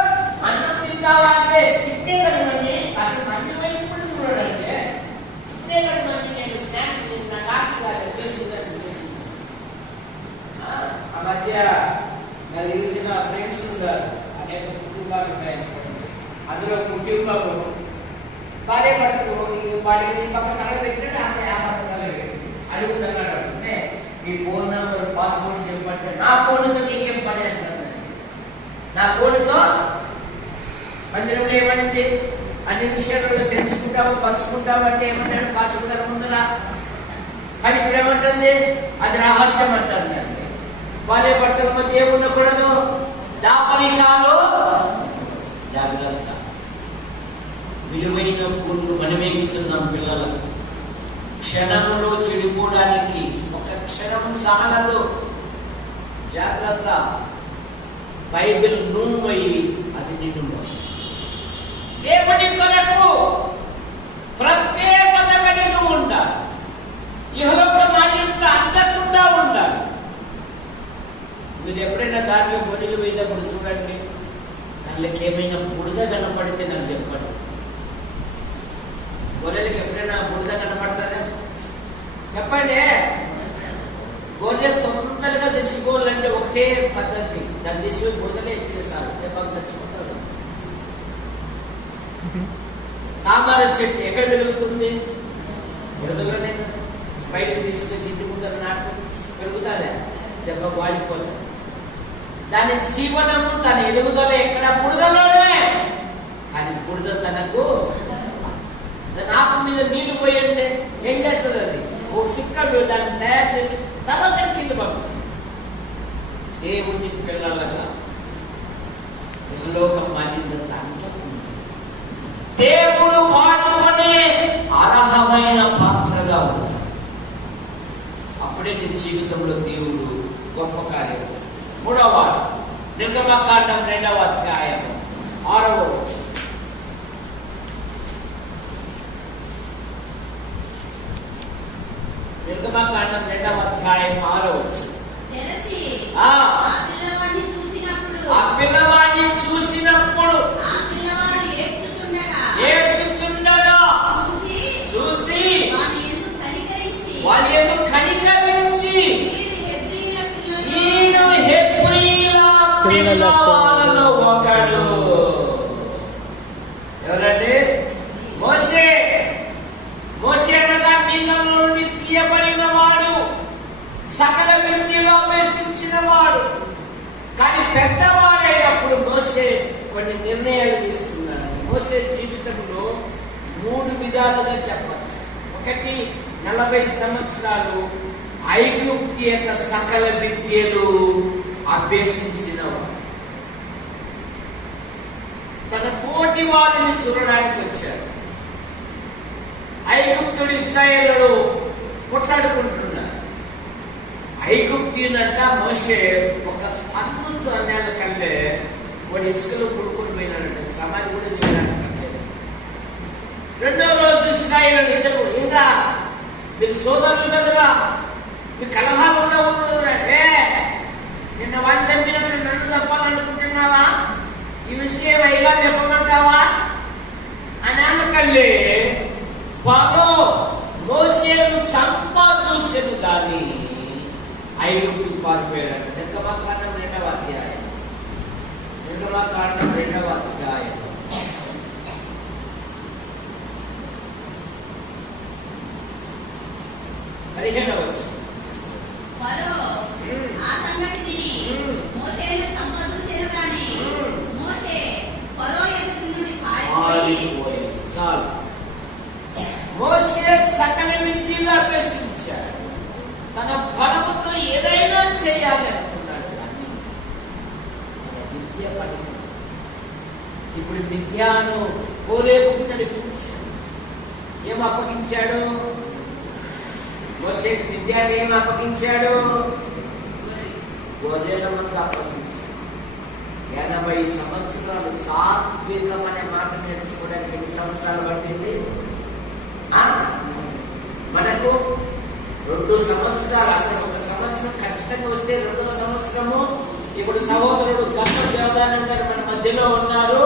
అన్నం తింటావా అంటే ఇప్పుడే కదా మమ్మీ. అసలు మమ్మీ వైపు కూడా చూడండి. ఇప్పుడే కదా మమ్మీ నేను స్నాక్ నా కాకి ఆ మధ్య నాకు తెలిసిన ఫ్రెండ్స్ ఉన్నారు, అనేక కుటుంబాలు ఉన్నాయి. అందులో కుటుంబము భార్య భర్తలు వాడిని పక్క తగలబెట్టాడు, ఆమె అడుగుతున్నాడు. అంటే మీ ఫోన్ నెంబర్ పాస్వర్డ్ చెప్పంటే నా ఫోన్తో నీకేం పని అంటుంది. నా ఫోన్తో మందిరంలో ఏమనింది, అన్ని విషయాలు తెలుసుకుంటాము, పంచుకుంటాము అంటే ఏమన్నాడు పాస్వర్డ్ గారు ముందరా. కానీ ఇప్పుడు ఏమంటుంది, అది రహస్యం అంటుంది. భార్య భర్తల మధ్య ఏముండకూడదు, దాపరికాలు జాగ్రత్త. విలువైన పూర్లు మనమే ఇస్తున్నాం పిల్లలకు. క్షణంలో చెడిపోవడానికి ఒక క్షణం చాలదు, జాగ్రత్త. బైబిల్ నువ్వయి అది నిన్ను మోస్తుంది. దేవుని కొరకు ప్రత్యేకత కలిగి ఉండాలి. ఇహలోక మాన్యంతో అంటకుండా ఉండాలి. మీరు ఎప్పుడైనా దారిలో గొర్రెలు పోయినప్పుడు చూడండి, దానికి ఏమైనా బురద కనపడితే నాకు చెప్పండి. గొర్రెలకి ఎప్పుడైనా బురద కనపడుతుందా? చెప్పండి. గొర్రె తొందరగా చచ్చిపోవాలంటే ఒకటే పద్ధతి, దాన్ని తీసుకుని బురదలే ఇచ్చేసారు, దెబ్బకు చచ్చిపోతుంది. తామర చెట్టు ఎక్కడ పెరుగుతుంది? బురదలోనే. బయటకు తీసుకొచ్చి ఇంటి ముందర నాటు పెరుగుతుందా? దెబ్బ వాడిపోతుంది. దాని జీవనము, తన ఎదుగుదల ఎక్కడ? బురదలోనే. కానీ బురద తనకు ఆకు మీద నీళ్లు పోయండి, ఏం చేస్తుంది? అది ఒక సిక్కలు దాన్ని తయారు చేసి తర్వాత కింద పంపుతుంది. దేవుని పిల్లలుగా ఇహలోక మాలిన్యత అంటుకుంది. దేవుడు వాడుకునే అర్హమైన పాత్రగా ఉంది. అప్పుడే నీ జీవితంలో దేవుడు గొప్ప కార్యం. 3వ నిర్గమకాండం 2వ అధ్యాయం 6వ వచనం. నిర్గమకాండం 2వ అధ్యాయం 6వ వచనం. ఆ పిల్లవాడిని చూసినప్పుడు ఏడ్చుచుండగా చూసి వాని యందు కనికరించి ఈడు హెబ్రీయుల పిల్లలలో ఒకడు. ఎవరండి? మోషే. మోషే అనగా నీళ్ళలో నుండి తీయబడిన వాడు, సకల విద్యలో అభ్యసించిన వాడు. కానీ పెద్దవాడైనప్పుడు మోషే కొన్ని నిర్ణయాలు తీసుకున్నాడు. మోషే జీవితంలో 3 విధాలుగా చెప్పచ్చు. ఒకటి, 40 సంవత్సరాలు ఐగుప్తు యొక్క సకల విద్యలు అభ్యసించినవాడు. తన తోటి వారిని చూడడానికి వచ్చాడు. ఐగుప్తుడు ఇశ్రాయేలుడు కొట్లాడుకుంటున్నారు. ఐగుప్తీనంట మోషే ఒక తన్నుతో అన్యాల కంటే వాడు ఇసుకలో పుడుకొని పోయినాడంట. సమాధి కూడా చేయడానికి. 2వ రోజు ఇశ్రాయేలుడు ఇద్దరు, ఇంకా మీరు సోదరులు కదరా, మీ కలహాలు ఉండవుంటే నిన్న వాడిని చంపినట్లు నన్ను చెప్పాలనుకుంటున్నావా? ఈ విషయం అయిగా చెప్పమంటావా అని అనకల్లే వారు మోసేను సంపాదించను కానీ ఐగుప్తుకు పారిపోయాడు. నిర్గమకాండం 2వ అధ్యాయం. నిర్గమకాండం 2వ అధ్యాయం 15వ వచనం. ఫరో ఆ సంగతిని మోషేను సంపాదించెను గాని మోషే ఫరో ఎదుట నుండి పారిపోయి చాలు. మోషే సకల విద్యలు అభ్యసించాడు. తన బలముతో ఏదైనా చేయాలి అనుకున్నాడు కానీ తన విద్య పడింది. ఇప్పుడు విద్యను కోరేపు నడిపించాడు. ఏం అప్పగించాడు? మోషేకి విద్యను ఏం అప్పగించాడు? గొర్రెల మందు అప్పగించాడు. 80 సంవత్సరాలు సాత్వికం అనే మాట నేర్చుకోవడానికి ఎన్ని సంవత్సరాలు పట్టింది? మనకు 2 సంవత్సరాలు. అసలు 1 సంవత్సరం ఖచ్చితంగా వస్తే 2వ సంవత్సరము. ఇప్పుడు సహోదరుడు గంప దేవదానం గారు మన మధ్యలో ఉన్నారు.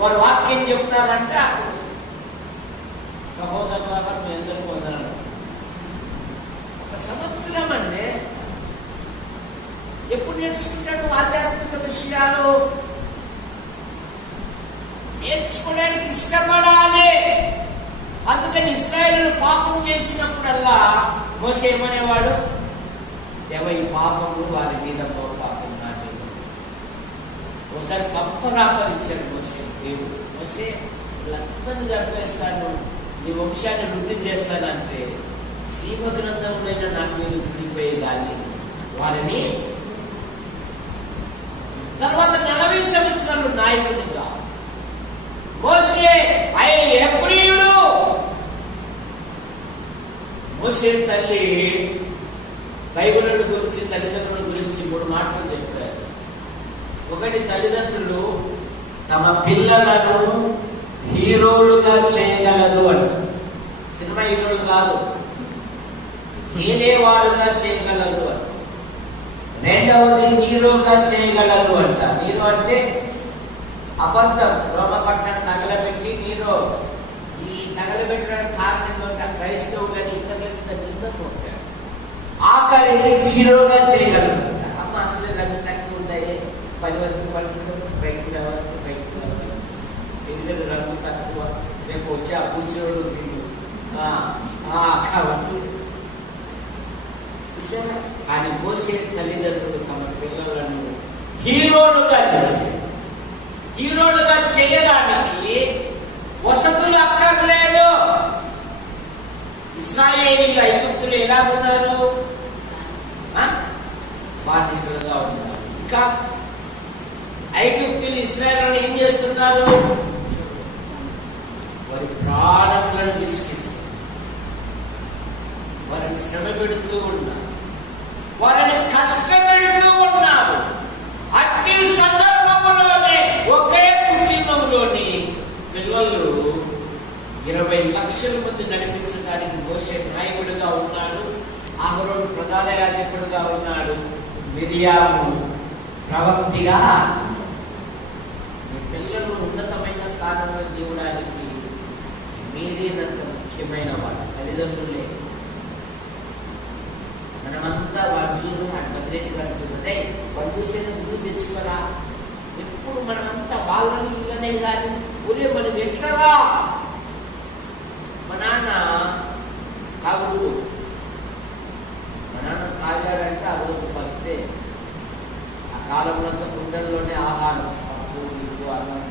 వారు వాక్యం చెప్తారంటే అప్పుడు సహోదరులాగా మీ అందరికీ వదలరు. 1 సంవత్సరం అంటే ఎప్పుడు నేర్చుకుంటాడు? ఆధ్యాత్మిక విషయాలు నేర్చుకోవడానికి ఇష్టపడాలి. అందుకని ఇశ్రాయేలు పాపం చేసినప్పుడల్లా మోషే ఏమనేవాడు? ఈ పాపము వారి మీద పాపం నా మీద. ఒకసారి పంపరాపరిచాడు మోషే దేవుడు. మోషే వీళ్ళందరినీ చంపేస్తాను, నీ వంశాన్ని వృద్ధి చేస్తానంటే శ్రీమ గ్రంథంలో నాకు మీరు విడిపోయే గాలి వారిని. తర్వాత 40 సంవత్సరాలు నాయకునిగా మోషే హెబ్రీయుడు. మోషే తల్లి బైబిల్ గురించి తల్లిదండ్రుల గురించి 3 మాటలు చెప్పారు. ఒకటి, తల్లిదండ్రులు తమ పిల్లలను హీరోలుగా చేయగలరు అంట. సినిమా హీరోలు కాదు, ఏలేవాడుగా చేయగలరు అంట. రెండవది, నీరోగా చేయగలరు అంట. నీరు అంటే అబద్ధం. రోమపట్నం తగలబెట్టి నీరో ఈ తగలబెట్టడానికి కారణం ఏంటంటే క్రైస్తవులని ఇతరుల మీద నిందలు ఉంటాడు. ఆఖరికి జీరోగా చేయగలరు. అమ్మ అసలు రంగు తక్కువ ఉంటాయి, 10 వరకు పడుతుంది, బయటకు రావాలి, బయటకు రావాలి, ఎందుకంటే రంగు తక్కువ, రేపు వచ్చి ఆ కూర్చోడు కాబట్టి. కానీ మోసే తల్లిదండ్రులు తమ పిల్లలను హీరోలుగా చేశారు. హీరోలుగా చేయడానికి వసతులు అక్కర్లేదు. ఇశ్రాయేలీయులు ఐగుప్తులు ఎలా ఉన్నారు? బానిసలుగా ఉన్నారు. ఇంకా ఐగుప్తులు ఇశ్రాయేలులను ఏం చేస్తున్నారు? వారి ప్రాణములను విసిగిస్తారు, వారిని శ్రమ పెడుతూ ఉన్నారు, వారిని కష్టపెడుతూ ఉన్నారు. అట్టి సందర్భంలోనే ఒకే కుటుంబంలోని పిల్లలు 20 లక్షల మంది నడిపించడానికి మోషే నాయకుడిగా ఉన్నాడు. అహరోను ప్రధాన యాజకుడిగా ఉన్నాడు. మిరియాము ప్రవక్తిగా. ఈ పిల్లలు ఉన్నతమైన స్థానంలో జీవడానికి మీరేనంత ముఖ్యమైన వాడు తల్లిదండ్రులే. మనమంతా వాడు చూడు, అడ్వకేట్ గారు చూడదే వాడు చూసే ముందు తెచ్చుకోరా. ఎప్పుడు మనమంతా వాళ్ళని ఇళ్ళనే కానీ ఊరే మనం ఎట్లరా. మా నాన్న తాగుడు, మా నాన్న తాగాడంటే ఆ రోజు వస్తే ఆ కాలంలో కుండల్లోనే ఆహారం, పప్పు, ఇల్లు, అన్నం,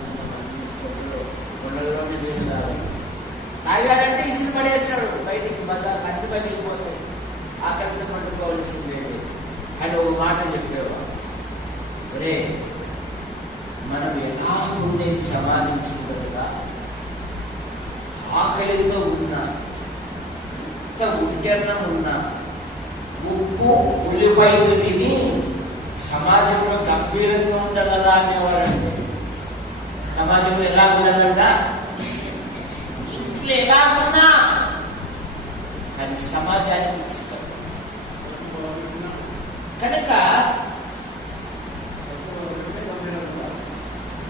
కుండల్లోనే నీళ్ళు తాగాడంటే ఇసులు పడేస్తాడు. బయటికి బజార్ కంటి పగిలిపోతాయి, ఆకలితో పండుకోవాల్సిందే. కానీ ఒక మాట చెప్పేవాడు, ఒరే మనం ఎలా ఉండేది సమాధించుకుంటుందా, ఆకలితో ఉన్నా, ఇంత ఉద్యమం ఉన్నా, ఉప్పు ఉల్లిపాయలు తిని సమాజంలో గంభీరంగా ఉండగలరా అనేవాడంటే. సమాజంలో ఎలా ఉండదంట, ఇంట్లో ఎలా ఉన్నా కానీ సమాజానికి చిక్కదు.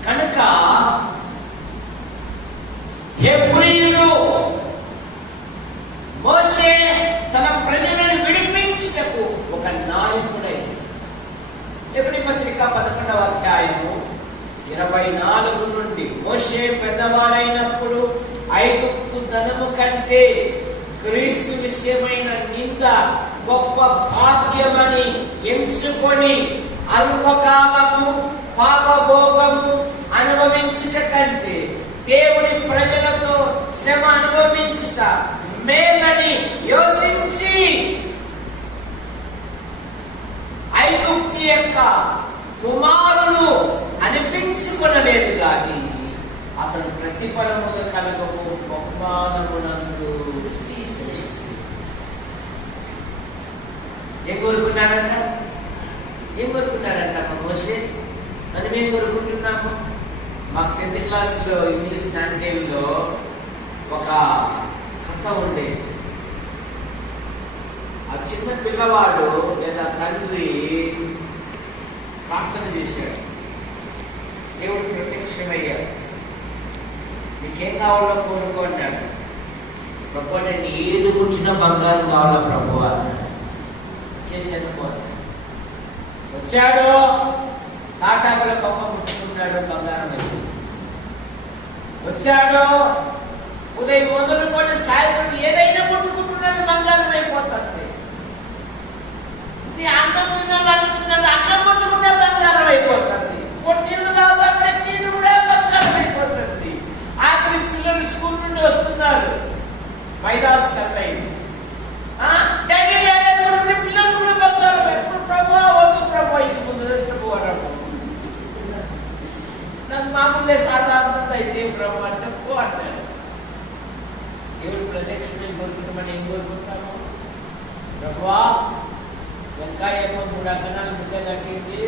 కనుక హెబ్రీయులు మోషే తన ప్రజలను విడిపించుటకు ఒక నాయకుడై హెబ్రీ పత్రిక 11వ అధ్యాయము 24 నుండి మోషే పెద్దవాడైనప్పుడు ఐగుప్తు ధనము కంటే క్రీస్తు విషయమైన నింద గొప్ప భాగ్యమని ఎంచుకొని అల్పకాలము పాపభోగము అనుభవించుట కంటే దేవుని ప్రజలతో శ్రమ అనుభవించుట మేలని యోచించి ఐగుప్తు యొక్క కుమారులు అనిపించుకొనలేదు కానీ అతను ప్రతిఫలముగా కలగకు బహుమానమునందు ఏం కోరుకున్నాడంట మోషే అని మేము కోరుకుంటున్నాము. మాకు 10th క్లాస్లో ఇంగ్లీష్ నాటకంలో ఒక కథ ఉండే. ఆ చిన్న పిల్లవాడు లేదా తండ్రి ప్రార్థన చేశాడు, దేవుడు ప్రత్యక్షమయ్యాడు. నీకేం కావాలో కోరుకో అన్నాడు. ప్రభు నేను ఏది పుట్టిన బంగారం కావాలో ప్రభు అన్నాడు. చేశాను వచ్చాడు, తాటాకుల కొమ్మ పుట్టుకున్నాడు, బంగారం అయిపోయింది. వచ్చాడు, ఉదయం మొదలుకొని సాయంత్రం ఏదైనా పుట్టుకుంటున్నది బంగారం అయిపోతుంది. నీ అన్నం తినాలనుకున్నాడు, అన్నం పుట్టుకుంటే బంగారం అయిపోతుంది. నీళ్ళు కావాలంటే నీళ్ళు కూడా బంగారం అయిపోతుంది. ఆఖరి పిల్లలు స్కూల్ నుండి వస్తున్నారు, వైదాస్ కథ అయింది. పిల్లలు కూడా బంగారం ఎప్పుడు ప్రభా వద్దు ప్రభా ఇది ముందు నష్టపోవడం నాకు మామూలే సాధారణత అయితే ప్రభు అంటే పో అంటాడు. దేవుడు ప్రత్యక్షమే కోరుకుంటామని ఏం కోరుకుంటాము? ప్రభువా ఇంకా ఏమో 3 అంకణాలు ముక్క కట్టింది,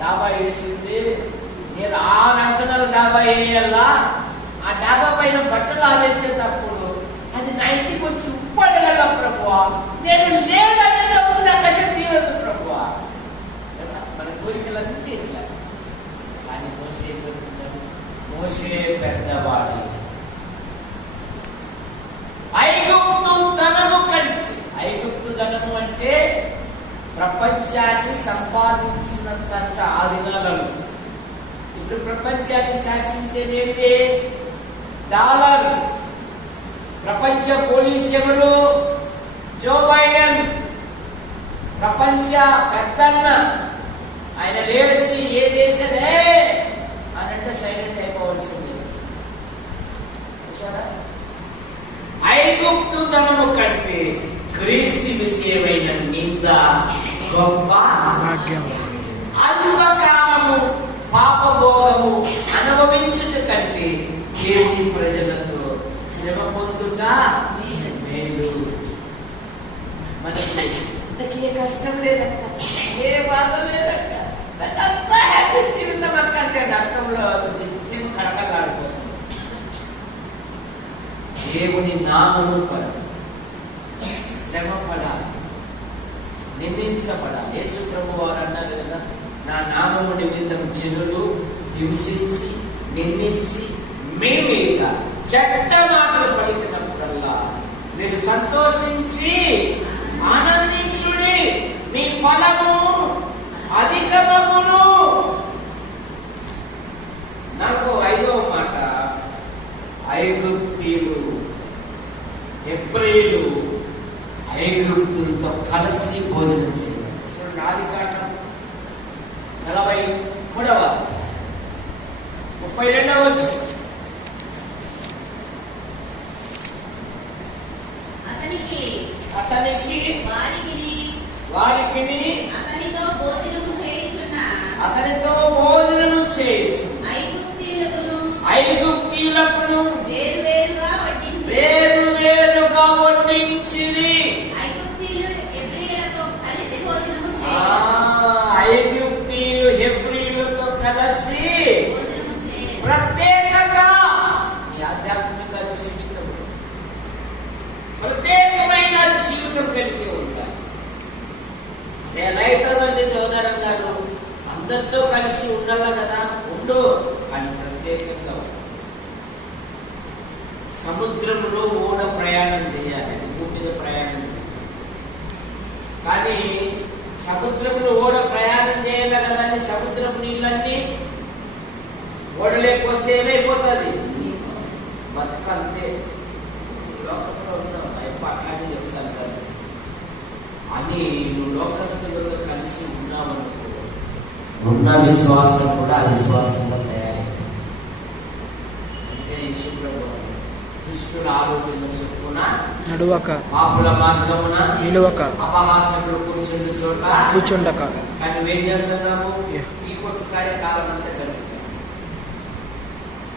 డాబా వేసింది, నేను 6 అంకణాలు డాబా వేయాలా? ఆ డాబా పైన బట్టలు ఆవేసేటప్పుడు అది నా ఇంటికి వచ్చి ఉప్పడగల ప్రభువా, నేను లేదనేటప్పుడు నా కష తీయదు ప్రభువా. మన కోరికలన్నీ ఇట్లా. కానీ మోషే పెద్దవాడి ఐగుప్తు ధనము కంటే, ఐగుప్తు ధనము అంటే ప్రపంచాన్ని సంపాదించినంత ఆదినాలను. ఇప్పుడు ప్రపంచాన్ని శాసించేది ఏంటి? డాలర్. ప్రపంచ పోలీస్ ఎవరు? Joe Biden. ప్రపంచ పెద్దన్న. ఆయన లేచి ఏ దేశమే అనంటే సైలెంట్ అయిపోవాల్సింది. ఐగుప్తు ధనము కంటే క్రీస్తు విషయమైన నింద గొప్ప భాగ్యం. అల్పకాలము పాపభోగము అనుభవించుట కంటే దేవుని ప్రజలతో శ్రమ పొందుట మేలు. మనకి ఏ కష్టం లేదక్క, ఏ బాధ లేదక్క, అంతా హ్యాపీ జీవితం అక్క అంటే అర్థంలో నిత్యం కడకగాడిపోతుంది. దేవుని నామము కొరకు శ్రమ పడాలి, నిందించబడాలి. యేసు ప్రభు వారు అన్నారు కదా, నా నామము నిమిత్తం జనులు హింసించి నిందించి మీ మీద చెడ్డ మాటలు పలికినప్పుడల్లా మీరు సంతోషించి ఆనందించుడి, మీ ఫలము అధికమగును. 5వ మాట, ఐగుప్తీయులు హెబ్రీయులు ఐగుప్తులతో కలిసి భోజనం చేయాలి. ఆదికాండం 43వ 32వ వచనం. అతనికి వారికిని అతనితో భోజనము చేయించు ఐగుప్తీయులకును వేరువేరుగా వడ్డించిరి. ఐగుప్తీయులు హెబ్రీయులతో కలిసి ప్రత్యేకంగా ఈ ఆధ్యాత్మిక జీవితం ప్రత్యేకమైన జీవితం కలిగి ఉంటాయి. అందరితో కలిసి ఉండాలి కదా, ఉండు, కానీ ప్రత్యేకంగా ఉండు. సముద్రంలో ఓడ ప్రయాణం చేయాలి, భూమి మీద ప్రయాణం చేయాలి. కానీ సముద్రంలో ఓడ ప్రయాణం చేయాలి కదా అని సముద్రపు నీళ్ళన్నీ ఓడలేకి వస్తే ఏమైపోతుంది? బతకంతే. లోకంలో ఉన్నావు అయిపో అట్లాగే చెప్తాను కదా అని నువ్వు లోకస్తులతో కలిసి ఉన్నావనుకో, ఉన్న విశ్వాసం కూడా అవిశ్వాసంగా తయారైంది. అంటే యేసుప్రభువు దుష్టుల ఆలోచన చొప్పున నడువక, పాపుల మార్గమున నిలువక, అపహాసకులు కూర్చుండు చోట కూర్చుండక. కానీ నువ్వేం చేస్తున్నావు? ఈ కొట్టు కాడే కాలం అంతా గడుపుతావు.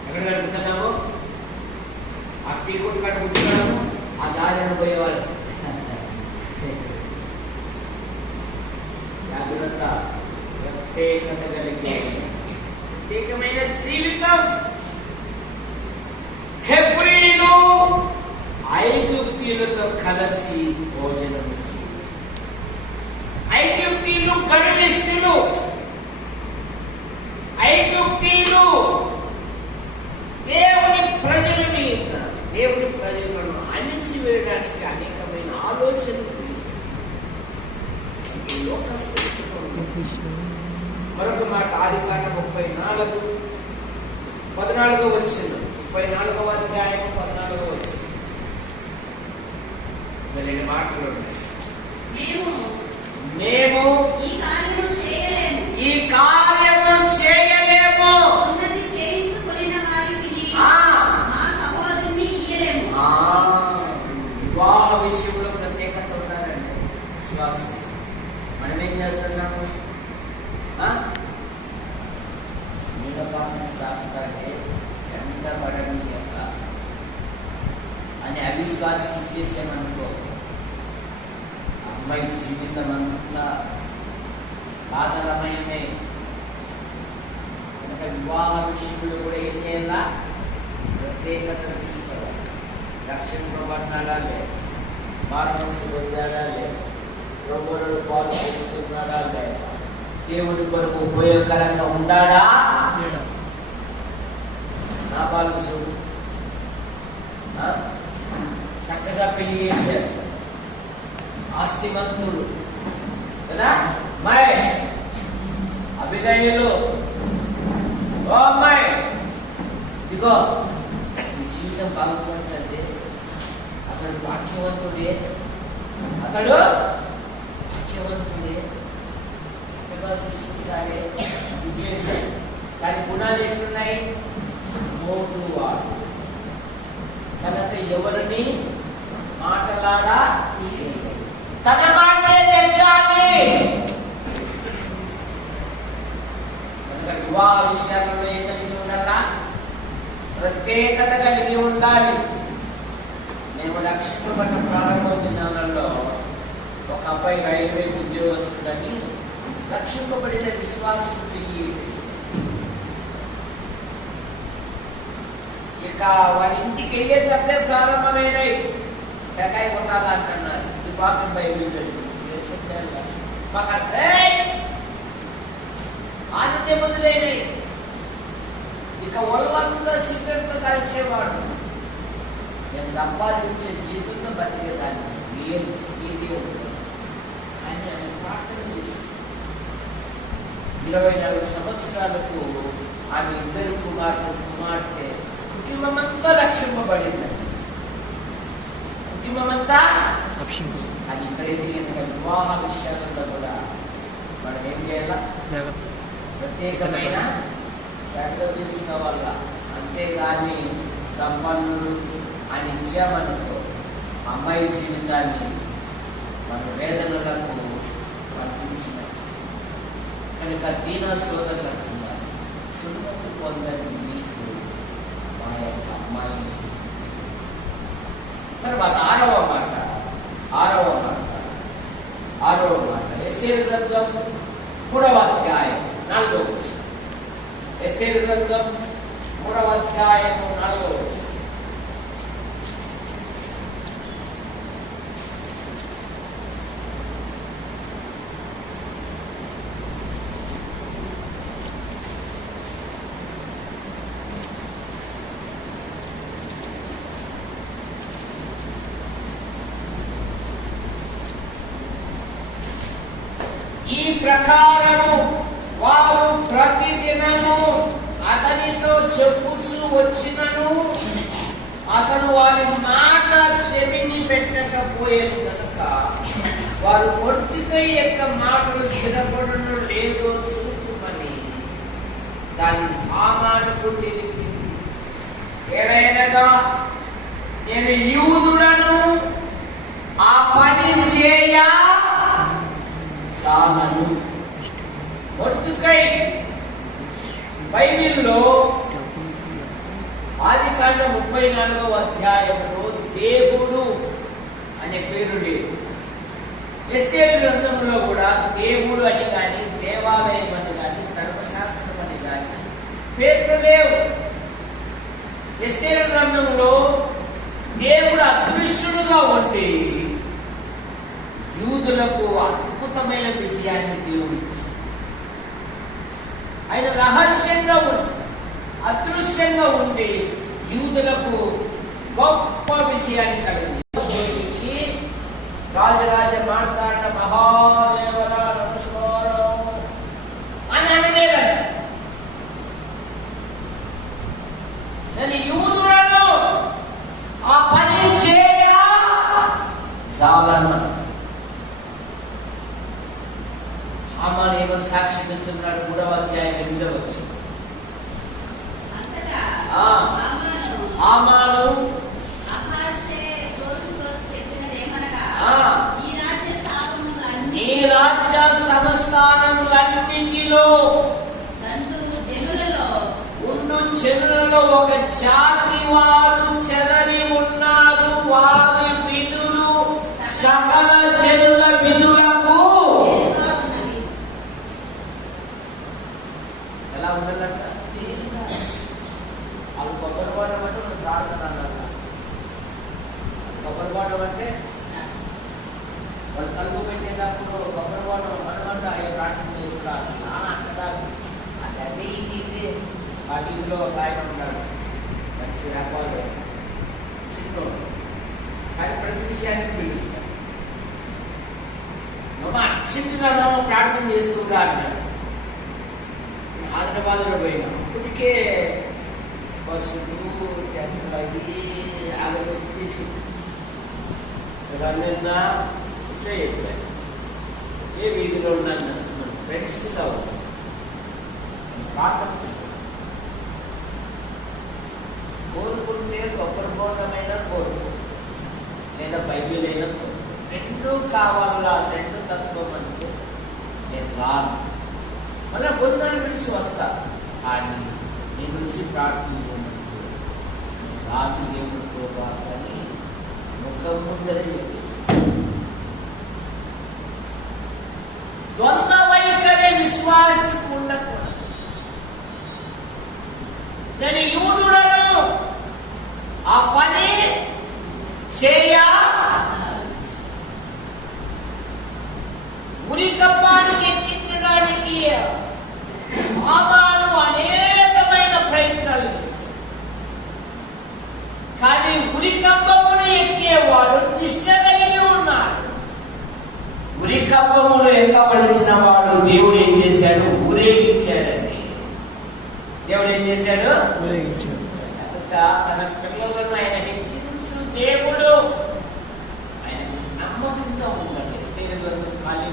ఎక్కడ గడుపుతున్నావు? ఆ టీ కొట్టు కాడ కూర్చున్నాము, ఆ దారిని పోయేవాళ్ళు. జాగ్రత్త, ప్రత్యేకత కలిగే ప్రత్యేకమైన జీవితం. హెబ్రీలు ఐగుప్తీయులతో కలిసి భోజనం చేసి, ఐగుప్తీయులు గర్విష్ఠులు, ఐగుప్తీయులు దేవుని ప్రజలను అణిచివేయడానికి అనేకమైన ఆలోచనలు చేశారు. మరొక మాట, ఆదికాండం 34 వచ్చింది, 34వ అధ్యాయం 14వ వచ్చింది. రెండు మాటలు ఉన్నాయి. మేము ఈ కార్యము చేయలేము, ఉన్నది చేయించుకొనిన వారికి మా సహోదరుని ఇయ్యలేము. వివాహ విషయంలో ప్రత్యేకత ఉన్నారండి విశ్వాసం. మనం ఏం చేస్తున్నాము? సాగుతాకే ఎంత పడని యొక్క అని అవిశ్వాసం ఇచ్చేసామనుకో, అమ్మాయి జీవితం అంతా బాధరమయమే. కనుక వివాహ విషయంలో కూడా ఏం చేయాలా? ప్రత్యేకత తీసుకోవాలి. రక్షింపబడినాడా లేదు, మార్గంసు పొందాడా లేదు, ప్రభువులు పాల్గొంటున్నాడా లేదా, దేవుడి కొరకు ఉపయోగకరంగా ఉండాడా? నా వాళ్ళు చూడు, చక్కగా పెళ్లి చేశారు, ఆస్తిమంతుడు కదా. అమ్మాయి అభిదయులు, ఓ అమ్మాయి ఇదిగో నీ జీవితం బాగుపడుతుంది, అతడు భాగ్యవంతుడే, చక్కగా చూసుకుంటాడే, ఇచ్చేసాడు. కానీ గుణాలు ఎట్లున్నాయి? మోటువాడు, కనుక ఎవరిని మాటలాడా, తన మాటే నెగ్గాలి. కనుక వివాహ విషయాలలో ఏం కలిగి ఉండాలా? ప్రత్యేకత కలిగి ఉండాలి. మేము రక్షింపబడిన ప్రారంభ దినాలలో ఒక అబ్బాయి రైల్వే ఉద్యోగస్తుడని రక్షింపబడిన విశ్వాసం తెలియజేసేసి, ఇక వారి ఇంటికి వెళ్ళేటప్పుడే ప్రారంభమైనాయి. టకాయి కొట్టాలా అంటున్నారు. ఈ పాత్ర బయలుదే ఆనందే మొదలైనాయి. ఇక ఒళ్ళంతా సిగరెట్తో కలిసేవాడు. నేను సంపాదించే జీవితం బతికేదాన్ని మీదే ఉంటుంది అని ఆయన ప్రార్థన చేసి 24 సంవత్సరాలకు ఆమె 2 కుమార్తె కుటుంబమంతా రక్షింపబడిందని. కుటుంబమంతా అది ఇక్కడైతే కనుక వివాహ విషయాలలో కూడా మనం ఏం చేయాలా? ప్రత్యేకమైన శ్రద్ధ తీసుకోవాల. అంతేగాని సంపన్నుడు అని ఇచ్చామనుకో, అమ్మాయి జీవితాన్ని మన వేదనలకు పంపించినాం. కనుక దీన సోదరులు అంటున్నారు, సున్నతి పొందని మీకు మా యొక్క అమ్మాయిని. తర్వాత ఆరవ మాట ఎస్తేరు గ్రంథం 3వ అధ్యాయం 4వ వచనం. ఎస్తేరు గ్రంథం 3వ అధ్యాయం 4వ వచనం. ఈ ప్రకారము వారు ప్రతిదినము అతనితో చెప్పుచూ వచ్చినను అతను వారి మాట చెవిని పెట్టకపోయేది కనుక వారు మొర్దెకై యొక్క మాటలు స్థిరపడను లేదో చూపుమని దాన్ని హామానుకు తెలిపి, ఏలయనగా నేను యూదులను ఆ పని చేయ చాలను. మొర్దెకై బైబిల్లో ఆదికాండం 34వ అధ్యాయంలో దేవుడు అనే పేరు లేదు. ఎస్తేరు గ్రంథంలో కూడా దేవుడు అని కానీ, దేవాలయం అని కానీ, ధర్మశాస్త్రం అని కానీ పేర్లు లేవు. ఎస్తేరు గ్రంథంలో దేవుడు అదృశ్యుడుగా ఉండి యూదులకు అద్భుతమైన విషయాన్ని దేవుడిచ్చి, ఆయన రహస్యంగా ఉండి అదృశ్యంగా ఉండి యూదులకు గొప్ప విషయాన్ని కలిగింది. రాజరాజ మార్తాండ మహాదేవర నమస్కారం అని అనలేదండి. నేను యూదులను ఆ పని చేయ చాలను. హామాను ఏమని సాక్ష్యం ఇస్తున్నాడు? 3వ అధ్యాయం 8వ వచనం. హామాను నీ రాజ్య సంస్థానములన్నిటిలో ఉండు జనులలో ఒక జాతి వారు చెదరి ఉన్నారు. వారి విధులు సకల జనుల విధులకు ఎలా ఉండాలంట? అది కొబ్బరిపాఠం అంటే మనం ప్రార్థన అన్నారు. కొబ్బరిపాఠం అంటే వాళ్ళు తలుపు పెట్టేటప్పుడు కొబ్బరిపాఠం మనమంట అయ్యే ప్రార్థన చేస్తున్నారు. అంటారు అది అదే ఇది. ఆ టీవీలో ఒక ఆయన ఉంటాడు, మంచి రకాలు చిన్నోడు, కానీ ప్రతి విషయాన్ని పిలుస్తాడు. మమ్మ అచ్చిందిగా ప్రార్థన చేస్తుంటా అన్నాడు. హైదరాబాద్లో పోయినా ఇప్పటికే బస్సులు టెంపుల్ అయ్యి ఆగబెట్టి రన్నిందా ఇట్లా చెప్పారు. ఏ వీధిలో ఉన్నాను మన ఫ్రెండ్స్గా ప్రార్థన కోరుకుంటే కొబ్బరిపోవటమైనా కోరుకో, లేదా బైబిల్ అయినా కోరుకో. రెండు కావాలా, రెండు తత్వం అంటే నేను రాను. మళ్ళీ భోజనాన్ని పిలిచి వస్తా, కానీ నేను పిలిచి ప్రార్థన చేయమంటే రాత్రి ఏముంటుందో అని ముఖం ముందరే చెప్పేసి ద్వంద్వ వైఖరి విశ్వాసకు ఉండకూడదు. నేను యూదులను ఆ పని చేయ ఉరికబ్బానికి ఎక్కించడానికి హామాను అనేకమైన ప్రయత్నాలు చేశాడు. కానీ ఉరికంబమును ఎక్కేవాడు నిష్ట కలిగి ఉన్నాడు. ఉరికంబమును ఎక్కవలసిన వాడు దేవుడు ఏం చేశాడు? ఊరేగించాడండి. దేవుడు ఏం చేశాడు? ఊరేగించాడు. తన పిల్లలను ఆయన హెచ్చించు దేవుడు. ఆయన నమ్మకంగా ఉండండి. ఖాళీ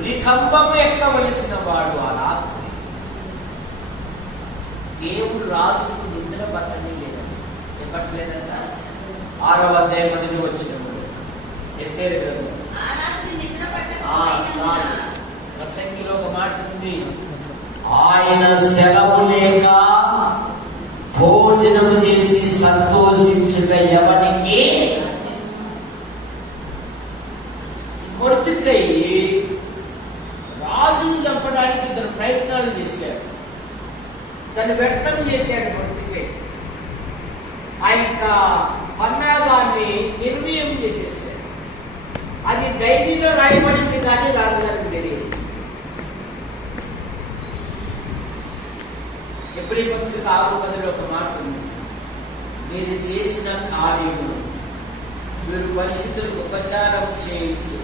ఉరికంబము ఎక్కవలసిన వాడు ఆ రాత్రి దేవుడు రాజుకు నిద్ర పట్టని లేదండి. ఏం పట్టలేదంట? 6వ అధ్యాయం 1 వచ్చినప్పుడు ఎస్తేరు గ్రంథం ప్రసంగిలో ఒక మాట ఉంది, ఆయన సెలవు లేక భోజనం చేసి సంతోషించుట ఎవరికి? మొర్దెకై రాజును చంపడానికి 2 ప్రయత్నాలు చేశాడు. దాన్ని వ్యక్తం చేశాడు మొర్దెకై. ఆ యొక్క పన్నాగాన్ని నిర్వీర్యం చేసేసాడు. అది డైరీలో రాయబడింది, కానీ రాజుగారికి తెలియదు. ఎప్పుడీ పత్రిక 6:10 ఒక మాట ఉంది, మీరు చేసిన కార్యము మీరు పరిస్థితులకు ఉపచారం చేయించు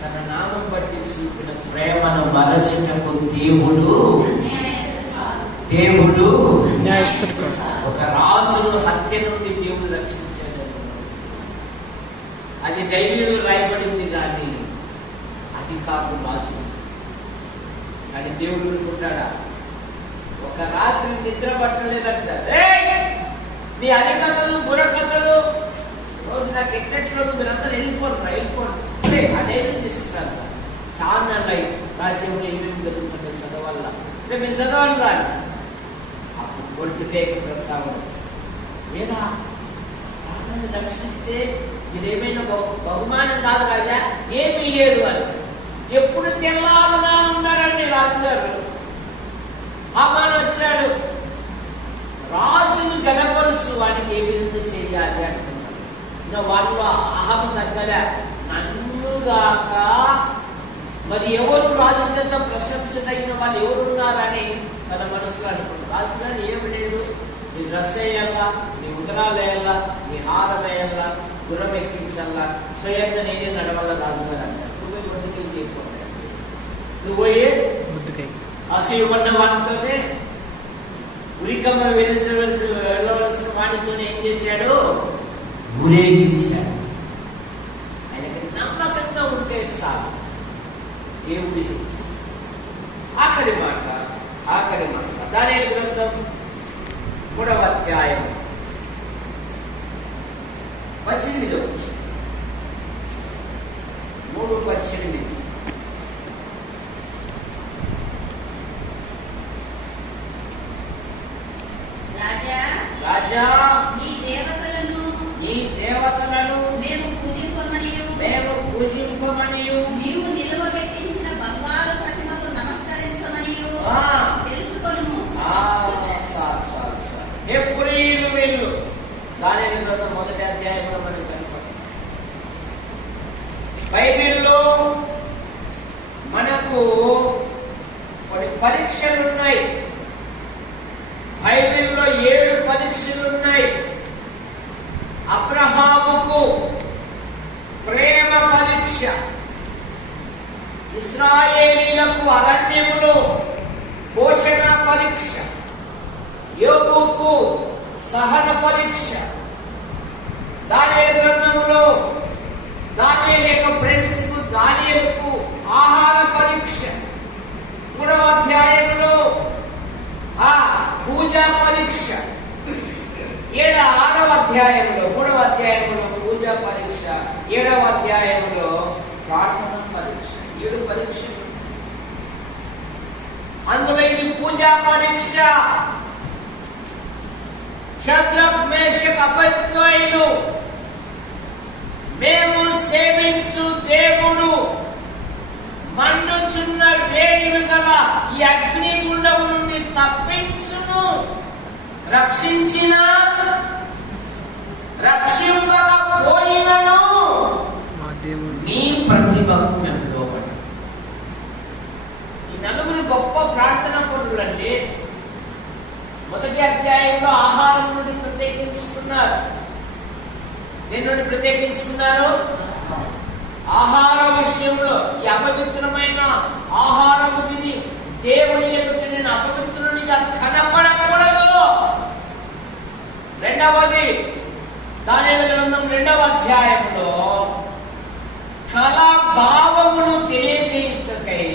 తన నామం బట్టి చూపిన ప్రేమను మరచినకు దేవుడు న్యాయస్థుడు కాదు. ఒక రాజును హత్య నుండి దేవుడు రక్షించాడు. అది డైరీలో రాయబడింది కానీ అది కాదు రాజు. కానీ దేవుడు అనుకుంటాడా? ఒక రాత్రి నిద్ర పట్టలేదంట, మీ అరికథలు బుర్రకథలు రోజు నాకు ఎక్కట్లో మీరంతా వెళ్ళిపోండి అనేది తీసుకురాదు. చాలా రాజ్యంలో ఏమేమి జరుగుతుందో చదవాల మీరు చదవాలి రాని. అప్పుడు కొడుకుకేక ప్రస్తావన వచ్చింది. ఏరా రాజుని రక్షిస్తే మీరేమైనా బహుమానం కాదు రాజా, ఏమీ లేదు అని. ఎప్పుడు తెల్లారునా ఉన్నారండి రాజుగారు. హామాను వచ్చాడు, రాజును గణపరుచు వాడికి ఏ విధంగా చేయాలి అంటున్నాడు. ఇంకా వాళ్ళు అహం దగ్గర నన్నుగాక మరి ఎవరు రాజు దగ్గర ప్రశంస తగిన వాళ్ళు ఎవరున్నారని తన మనసులో అనుకుంటారు. రాజుగారు ఏమి లేదు, నీ డ్రెస్ వేయాలా, నీ ఉంగరాలు వేయాలా, నీ హారం వేయాలా, గుర్రం ఎక్కించాలా, స్వయంగా నేనే నడవాలా రాజుగారు అంటారు. నువ్వే ఒంటికి చేయకపోతే నువ్వే అసూయపడ్డ వాటితోనే ఉరికమ్మ వెళ్ళవలసిన వాటితోనే ఏం చేశాడు? ఊరేగించాడు. ఆయనకి నమ్మకంగా ఉంటే చాలు, దేవుడి ఆఖరి మాట దానియేలు గ్రంథం 3వ అధ్యాయం 18వ వచనం. 3:18. రాజా నీ దేవతలను మేము పూజింపమనియు నీవు నిలువబెట్టించిన బంగారు ప్రతిమకు నమస్కరించమనియు తెలుసుకొనుము. హెబ్రీయులు వీళ్ళు. దానియేలు గ్రంథం 1వ అధ్యాయంలో మనకి కనపడుతుంది. బైబిల్లో మనకు కొన్ని పరీక్షలు ఉన్నాయి. బైబిల్లో 7 పరీక్షలు ఉన్నాయి. అబ్రహాముకు ప్రేమ పరీక్ష, ఇశ్రాయేలీలకు అరణ్యములో పోషణ పరీక్ష, యోబుకు సహన పరీక్ష. దానియేలు గ్రంథంలో దానియేలు యొక్క ఫ్రెండ్స్ దానియేలుకు ఆహార పరీక్ష. 3వ అధ్యాయంలో పూజా పరీక్ష. 6వ అధ్యాయంలో 3వ అధ్యాయంలో పూజా పరీక్ష, 7వ అధ్యాయంలో ప్రార్థన పరీక్ష. 7 పరీక్షలు. అందులో ఇది పూజా పరీక్ష. షద్రక్ మేషక్ అబేద్నెగోలు మేము సేవించు దేవుడు మండుచున్న వేడిమి గల ఈ అగ్నిగుండం నుండి తప్పించును, రక్షించిన రక్షింపకపోయినను నీ ప్రతిభకు లోబడి. ఈ 4 గొప్ప ప్రార్థన పనులండి. 1వ అధ్యాయంలో ఆహారం నుండి ప్రత్యేకించుకున్నారు. దేని నుండి ప్రత్యేకించుకున్నారు? ఆహార విషయంలో ఈ అపవిత్రమైన ఆహారము తిని దేవుని ఎదుట నేను అపవిత్రునిగా కనపడకూడదు. 2వది దానియేలు గ్రంథం 2వ అధ్యాయంలో కళా భావమును తెలియజేయుటకై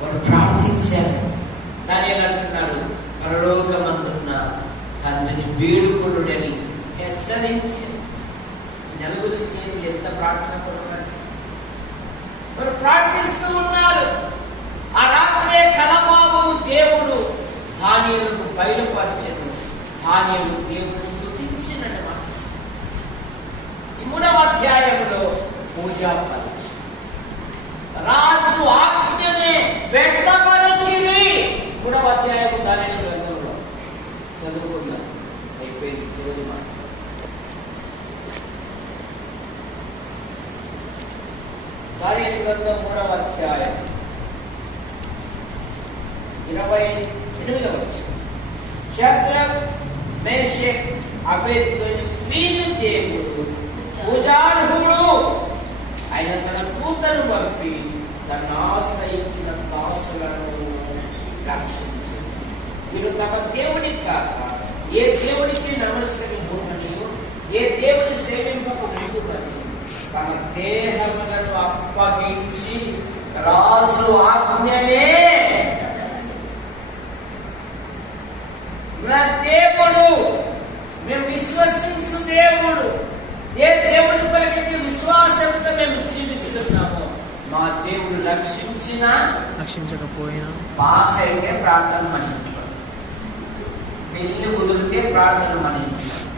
వారు ప్రార్థించారు. దానియేలు అంటున్నాడు, పరలోకమందున్న తండ్రిని వేడుకొనుడని హెచ్చరించారు. ఈ 4 స్నేహితులు ఎంత ప్రార్థన పడుతున్నారు. వారు ప్రార్థిస్తూ ఉన్నారు. ఆ రాత్రే కలభావము దేవుడు దానియేలుకు బయలుపరిచెను. దానియేలు దేవుని స్తుతించినమాట. ఈ 3వ అధ్యాయంలో పూజా పరీక్ష. రాజు ఆజ్ఞనే వ్యక్తపరిచింది. 3వ అధ్యాయం దానియేలు గ్రంథంలో చదువుకుందాం. అయిపోయింది చివరి మాట. దానియేలు గ్రంథం 3వ అధ్యాయం 28వ వచనం. షద్రక్ మేషక్ అబేద్నెగోలు వీరి దేవుడు పూజార్హుడు ఆయన తన దూతను పంపి తను ఆశ్రయించిన దాసులను రక్షించింది. వీరు తమ దేవుడికి కాక ఏ దేవుడికి నమస్కరించుకున్నాయో, ఏ దేవుని సేవింపకుంటున్నది తమ దేహములను అప్పగించి రాజు ఆజ్ఞనే నా దేవుడు, మేము విశ్వసించు దేవుడు, ఏ దేవుడి కొరకైతే విశ్వాసంతో మేము జీవిస్తున్నామో మా దేవుడు రక్షించకపోయినా పాస్ అయితే ప్రార్థన మన్నించుకోండి, పెళ్లి కుదిరితే ప్రార్థన మన్నించుకోండి.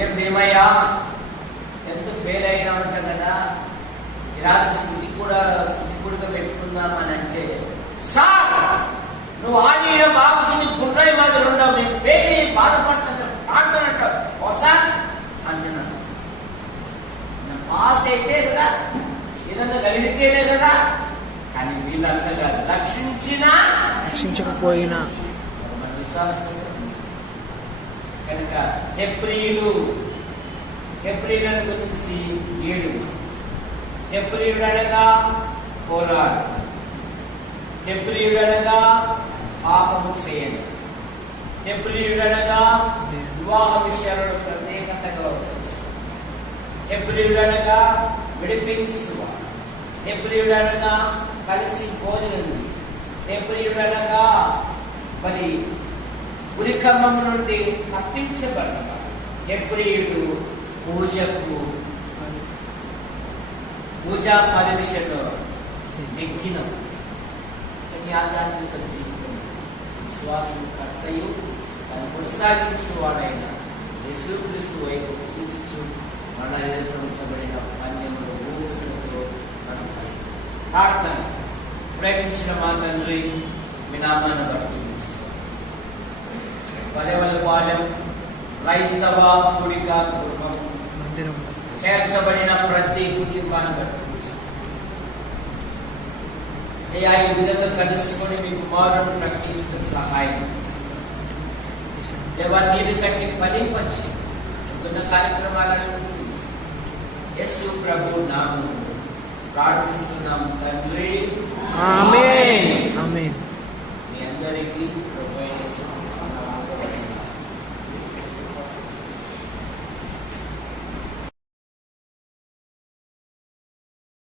ఏం భీమయ్యా ఎంత ఫెయిల్ అయినా ఉంటాం కదా, ఈ రాత్రి స్థితి కూడా పెట్టుకుందామని అంటే, సార్ నువ్వు ఆడిన బాగా తిని గుండ్రై మాదిరి ఉండవు, మేము ఫెయిల్ అయ్యి బాధపడుతున్నాం, ప్రార్థన అంటావు ఒకసారి అంటున్నాను. పాస్ అయితే కదా, ఏదన్నా కలిగితేనే కదా. కానీ వీళ్ళంతా కాదు, రక్షించకపోయినా మన విశ్వాసం కనుక హెబ్రీయులను గురించి 7 హెబ్రీయుడు అనగా పోరాడు, హెబ్రీయుడు అనగా పాపము చేయండి, హెబ్రీయుడు అనగా వివాహ విషయాలలో ప్రత్యేకతగా వచ్చేస్తుంది, హెబ్రీయుడు అనగా విడిపించువాడు, హెబ్రీయుడు అనగా కలిసి భోజనం, హెబ్రీయుడు అనగా మరి ఉరికమ్మం నుండి తప్పించబడ్డవాడు, హెబ్రీయుడు పూజా పరీక్షలో నెగ్గిన ఆధ్యాత్మిక జీవితం విశ్వాసం కర్తయు తను కొనసాగించేవాడైన యేసుక్రీస్తు వైపు సూచించు మన ఎదుర్కొంచబడిన అన్యములు ఊపిరితో ప్రార్థన. ప్రేమించిన మా తండ్రి, మీ నామాన్ని బట్టి వలెవలపాలెం క్రైస్తవ కుడిక కుటుంబం చేర్చబడిన ప్రతి కుటుంబాన్ని బట్టి ఈ విధంగా కలుసుకొని మీ కుమారుడు ప్రకటించిన సహాయం దేవా, నీరు కట్టి ఫలించి ఉన్న కార్యక్రమాలను యేసు ప్రభు నామములో ప్రార్థిస్తున్నాము తండ్రి. ఆమేన్. ఆమేన్. మీ అందరికీ ప్రభు యేసు